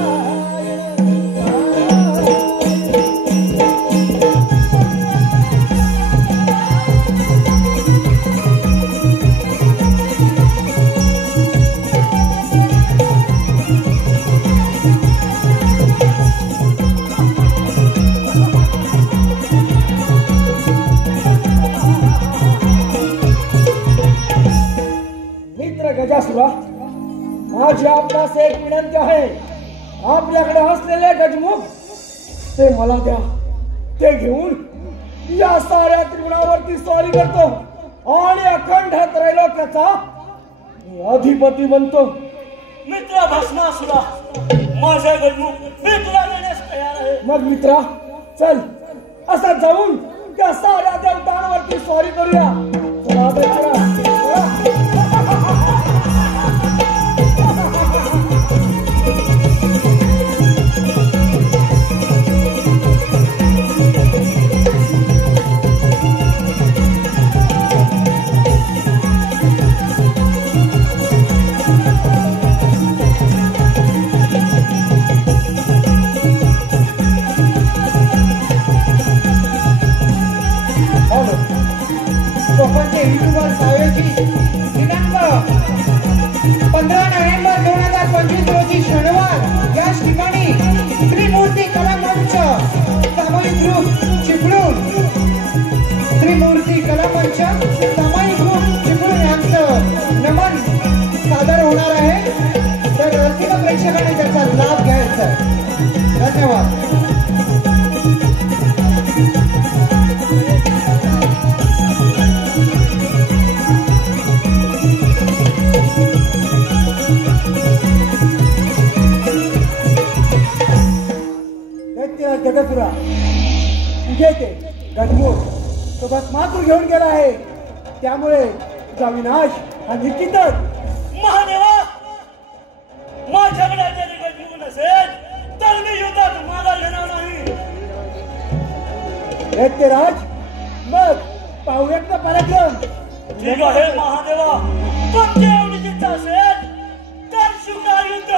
मित्र गजासुरा, माझी आपणास एक विनंती आहे. आपल्याकडे असलेले गजमुख ते मला द्या. ते घेऊन या साऱ्या त्रिगुणावरती स्वारी करतो आणि अखंड त्रैलोक्याचा मी अधिपती बनतो. मित्र भस्मासुरा, माझे गजमुख मी तुला देण्यास तयार आहे. मग मित्रा, चल असा जाऊन त्या साऱ्या देवतांवरती स्वारी करूया. चला मित्रा, चला. कोकणचे युट्यूबर सावेची दिनांक 15 नोव्हेंबर 2025 रोजी शनिवार याच ठिकाणी त्रिमूर्ती कला मंच सामायिक ग्रुप चिपळूण त्रिमूर्ती कला मंच सामायिक ग्रुप चिपळूण यांचं नमन सादर होणार आहे. तर रसिक प्रेक्षकांनी त्याचा लाभ घ्यायचा. धन्यवाद. गजपुरा घे ते गजमुख तो भस्मासूर घेऊन गेला आहे. त्यामुळे तुझा विनाश हा निश्चितच. महादेवा, माझ्याकडे जरी गजमुख नसेल तर मी युद्धात मागा घेणार नाही. दैत्यराज, मग पाहूयात ना पराक्रम. ठीक आहे महादेवा, तुमची एवढीच इच्छा असेल तर शिवणार युद्ध.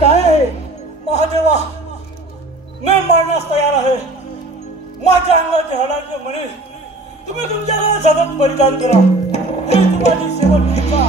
काय आहे? महादेवा, मी मरण्यास तयार आहे. माझ्या अंगाचे हाडाचे म्हणे तुम्ही तुमच्या सतत परिधान करा. हीच माझी शेवटची इच्छा.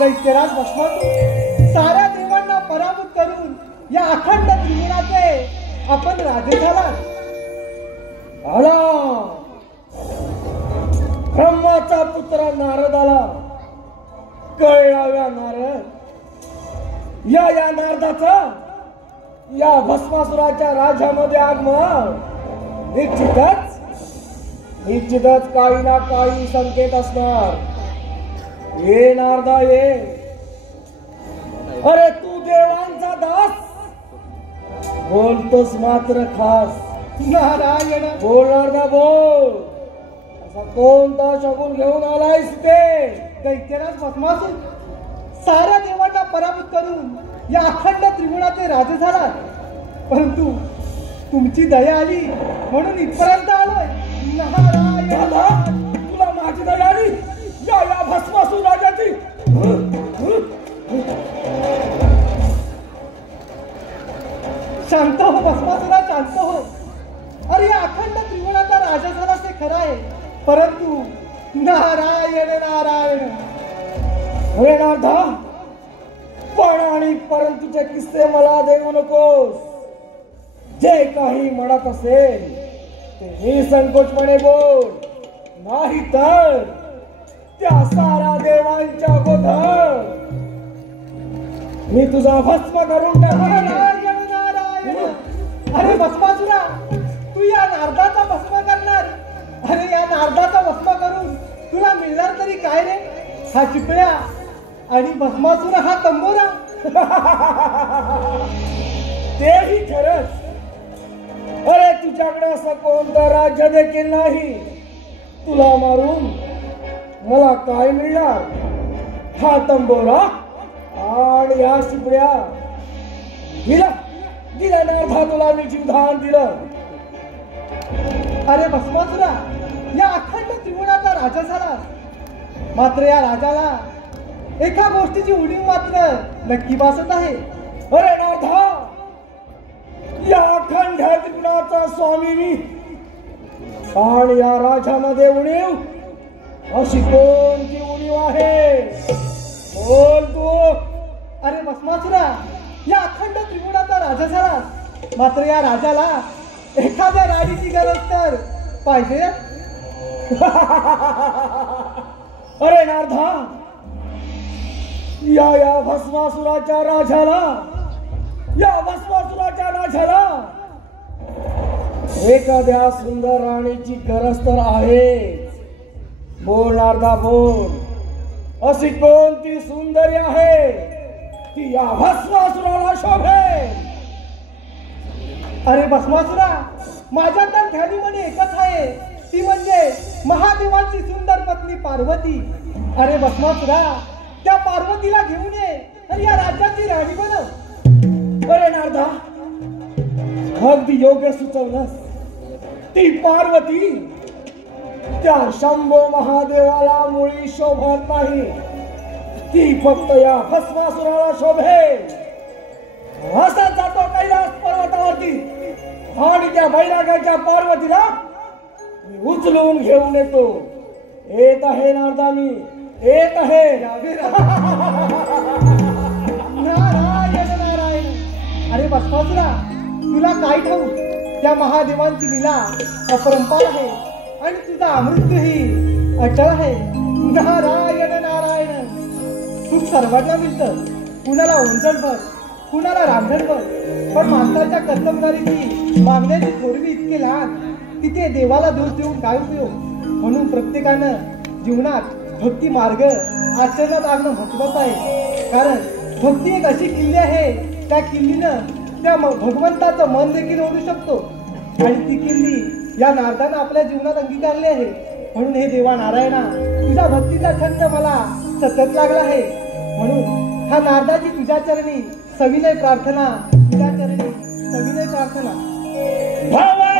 दैत्यराज भस्मासुर साऱ्या देवांना पराभूत करून या अखंड त्रिगुणाचे आपण राजे झालात. आला ब्रह्माचा पुत्र नारदाला कळाव्या नारद. या नारदाचा या भस्मासुराच्या राज्यामध्ये आगमन निश्चितच काही ना काही संकेत असणार. ये नारदा ये. अरे तू देवांचा दास बोलतोस मात्र खास. नारायण बोल नारदा बोल. असा कोणता शगुन घेऊन आलायस ते? दैत्यराज भस्मासुर साऱ्या देवांना पराभूत करून या अखंड त्रिगुणाचे राजे झालात. परंतु तुमची दया आली म्हणून इथपर्यंत आलोय. नारायण, तुला माझी दया आली या भस्मासुर राजाची. शांत हो भस्मासुरा, शांत हो. अरे या अखंड त्रिगुणाचा राजा झाला ते खरं आहे. परंतु नारायण नारायण. अरे नाथा, पण आणि परंतुचे किस्से मला देऊ नकोस. जे काही म्हणत असेल ते निसंकोचपणे बोल, नाही तर त्या सारा देवांच्या गोधर मी तुझा भस्म करून टाकणार. नारायण नारायण. अरे भस्मासुरा, तू या नारदाचा भस्म करणार? अरे या नारदाचा भस्म करून तुला मिळणार तरी काय रे? हा चिपळ्या आणि भस्मासुरा हा तंबोरा. तेही खरंच. अरे तुझ्याकडे असं कोणतं राज्य देखील नाही. तुला मारून मला काय मिळणार? हा तंबोरा आणि या शिपड्या. दिला नाथा तुला मी जीवदान दिलं. अरे भस्मासुरा, या अखंड त्रिगुणाचा राजा झाला. मात्र या राजाला एका गोष्टीची उणीव मात्र नक्की भासत आहे. अरे नाथा, या अखंड त्रिगुणाचा स्वामी मी, आणि या राजामध्ये उणीव अशी कोणती उणीव आहे? बोल तू. अरे भस्मासुरा, या अखंड त्रिगुणाचा राजा झाला. मात्र या राजाला एखाद्या राणीची गरज तर पाहिजे. अरे नारदा, या भस्मासुराच्या राजाला एखाद्या सुंदर राणीची गरज तर आहे. बोल नारदा, बोल. अशी कोणती सुंदरी आहे ती या भस्मासुराला शोभेल? अरे भस्मासुरा, माझ्या तर ध्यानीमध्ये एकच आहे, ती म्हणजे महादेवाची सुंदर पत्नी पार्वती. अरे भस्मासुरा, त्या पार्वतीला घेऊन ये आणि या राज्याची राणी बनव. अरे नारदा, अगदी योग्य सुचवलंस. ती पार्वती त्या शंभो महादेवाला मुळी शोभत नाही. ती फक्त या भस्मासुराला शोभेल. असा जातो कैलास पर्वतावरती आणि त्या बैरागाच्या पार्वतीला मी उचलून घेऊन येतो. येत आहे नारदा, मी येत आहे. नारायण नारायण. अरे भस्मासुरा, तुला काय ठाऊक, त्या महादेवांची लीला अपरंपार आहे आणि तुझा मृत्यूही अटळ आहे. नारायण नारायण. सुख सर्वांना मिळतं, कुणाला ओंजळभर, कुणाला रांगणभर. पण माणसाच्या कर्तबगारीची मागण्याची थोरवी इतके लहान, तिथे देवाला दोष देऊन काय उपयोग? म्हणून प्रत्येकानं जीवनात भक्ती मार्ग आचरणात आणणं महत्वाचं आहे. कारण भक्ती एक अशी किल्ली आहे, त्या किल्लीनं त्या भगवंताचं मन देखील ओढू शकतो. आणि ती किल्ली या नारदानं आपल्या जीवनात अंगीकारली आहे. म्हणून हे देवा नारायणा, तुझ्या भक्तीचा छंद मला सतत लागला आहे. म्हणून हा नारदाची तुझ्या चरणी सविनय प्रार्थना, तुझ्या चरणी सविनय प्रार्थना. Baba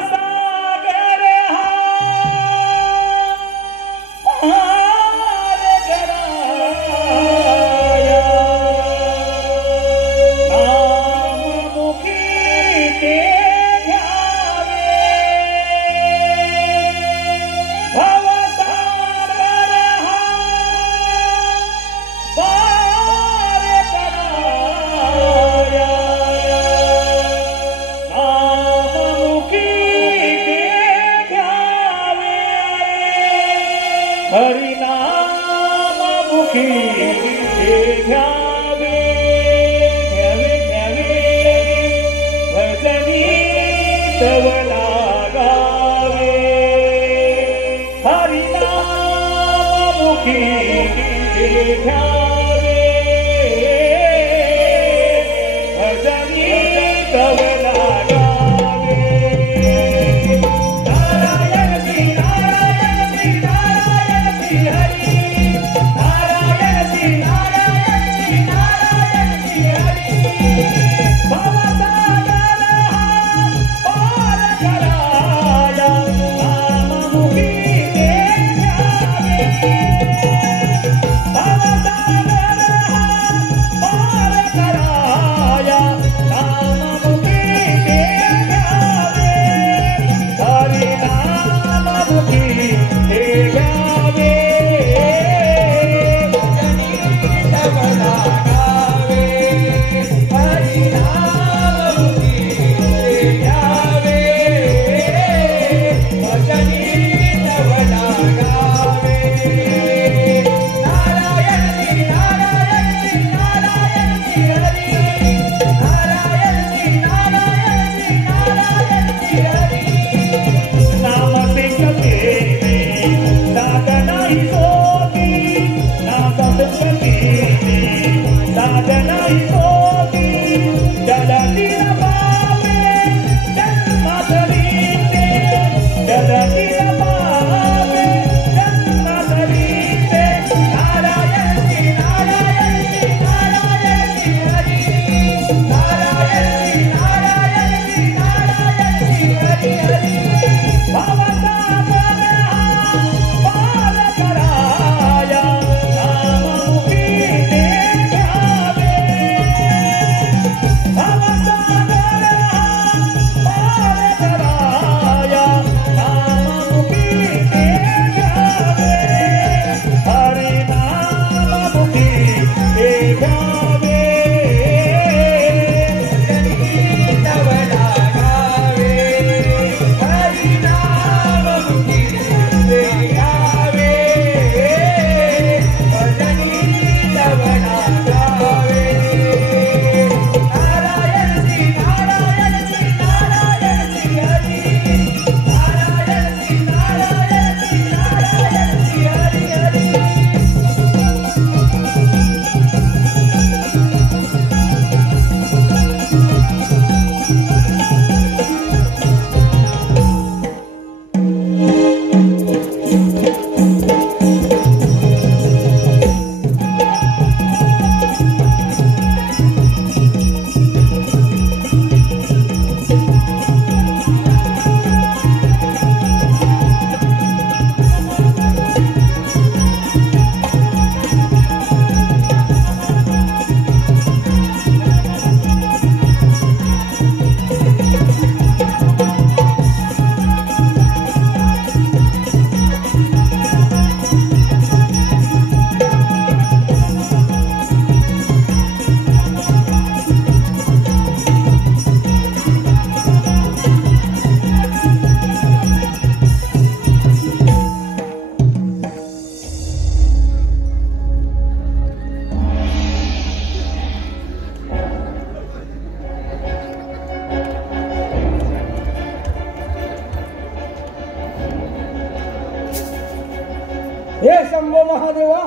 हे शंभो महादेवा,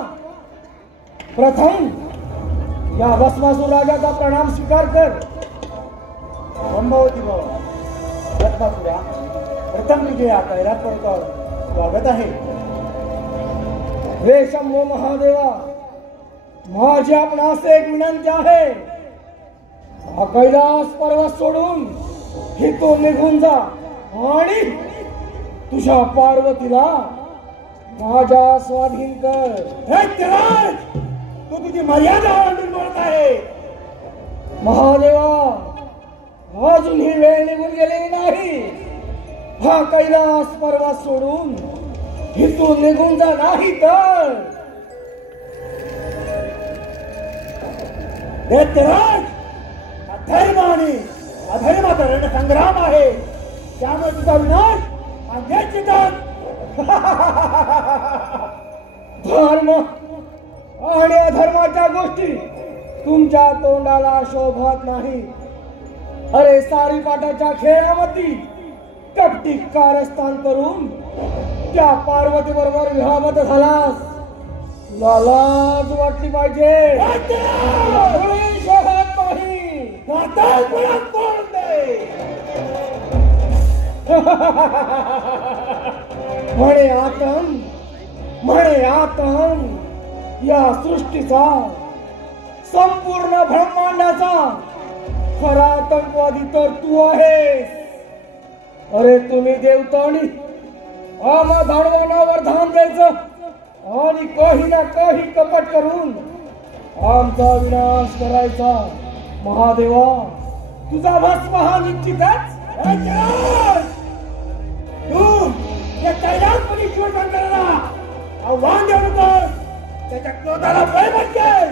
प्रथम या भस्मासूर राजाचा प्रणाम स्वीकार कर. अंबावती बाबा, भस्मासुरा, प्रथम तुझे या कैलास पर्वतावर स्वागत आहे. हे शंभो महादेवा, माझी आपणास एक विनंती आहे. हा कैलास पर्वत सोडून इथून निघून जा आणि तुझ्या पार्वतीला माझ्या स्वाधीन कर. तू तुझी मर्यादा ओलांडून बोलत आहे. महादेवा, अजून ही वेळ निघून गेलेली नाही. हा कैलास पर्वत सोडून इथून निघून जा, नाही तर दैत्यराज, अधर्म आणि अधर्माचा रणसंग्राम आहे. त्यामुळे तुझा विनाश हा निश्चितच. धर्म आणि अधर्माच्या गोष्टी तुमच्या तोंडाला शोभत नाही. अरे सारी पाटाच्या खेळामध्ये कपटी कारस्थान करून त्या पार्वती बरोबर विवाहामध्ये झालास. तुला लाज वाटली पाहिजे. कोणी शोभत नाही. म्हणे आतंक या सृष्टीचा, संपूर्ण ब्रह्मांडाचा खरा आतंकवादी तर तू आहेस. अरे तुम्ही देवतांनी आम्हा धाडवानावर धान द्यायचं आणि काही ना काही कपट करून आमचा विनाश करायचा. महादेवा, तुझा भस्म हा निश्चितच. तू या कैलासपती शिवशंकराला आव्हान देऊ नकोस. त्याच्या क्रोधाला बळ बसेल.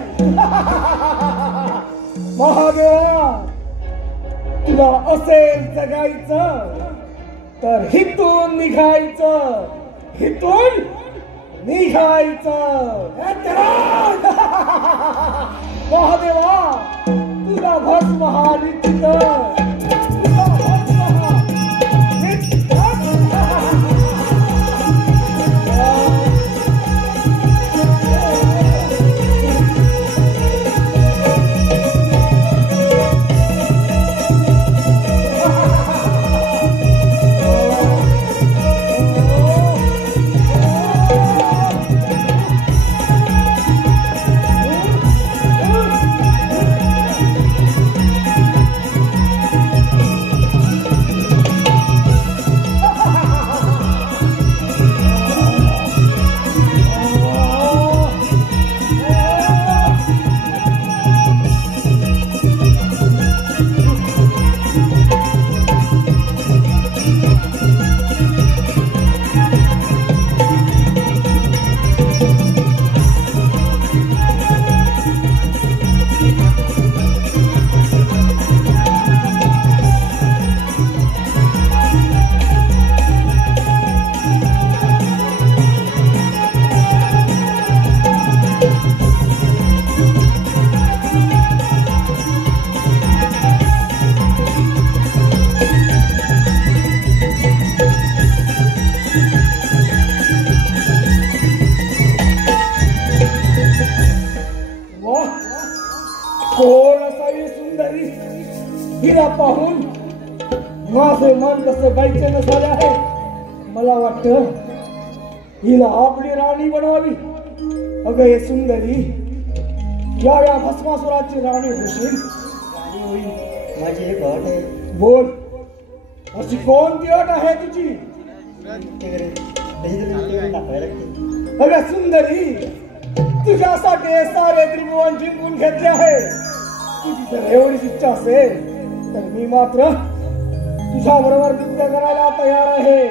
महादेवा, तुला असेल जगायचं तर हितून निघायचं. हितून निघायचं. महादेवा, तुला भस्म हा निश्चित. हिला पाहून माझे मन कसं बेचैन झाले आहे. मला वाटतं हिला आपली राणी बनवावी. अगं हे सुंदरी, या भस्मासुराची राणी होशील. माझी एक अट आहे. बोल, अशी कोणती अट आहे तुझी? अगं सुंदरी, तुझ्यासाठी सारे त्रिभुवन जिंकून घेतले आहे. तुझी जर एवढीच इच्छा असेल तर मी मात्र तुझ्या बरोबर नृत्य करायला तयार आहे.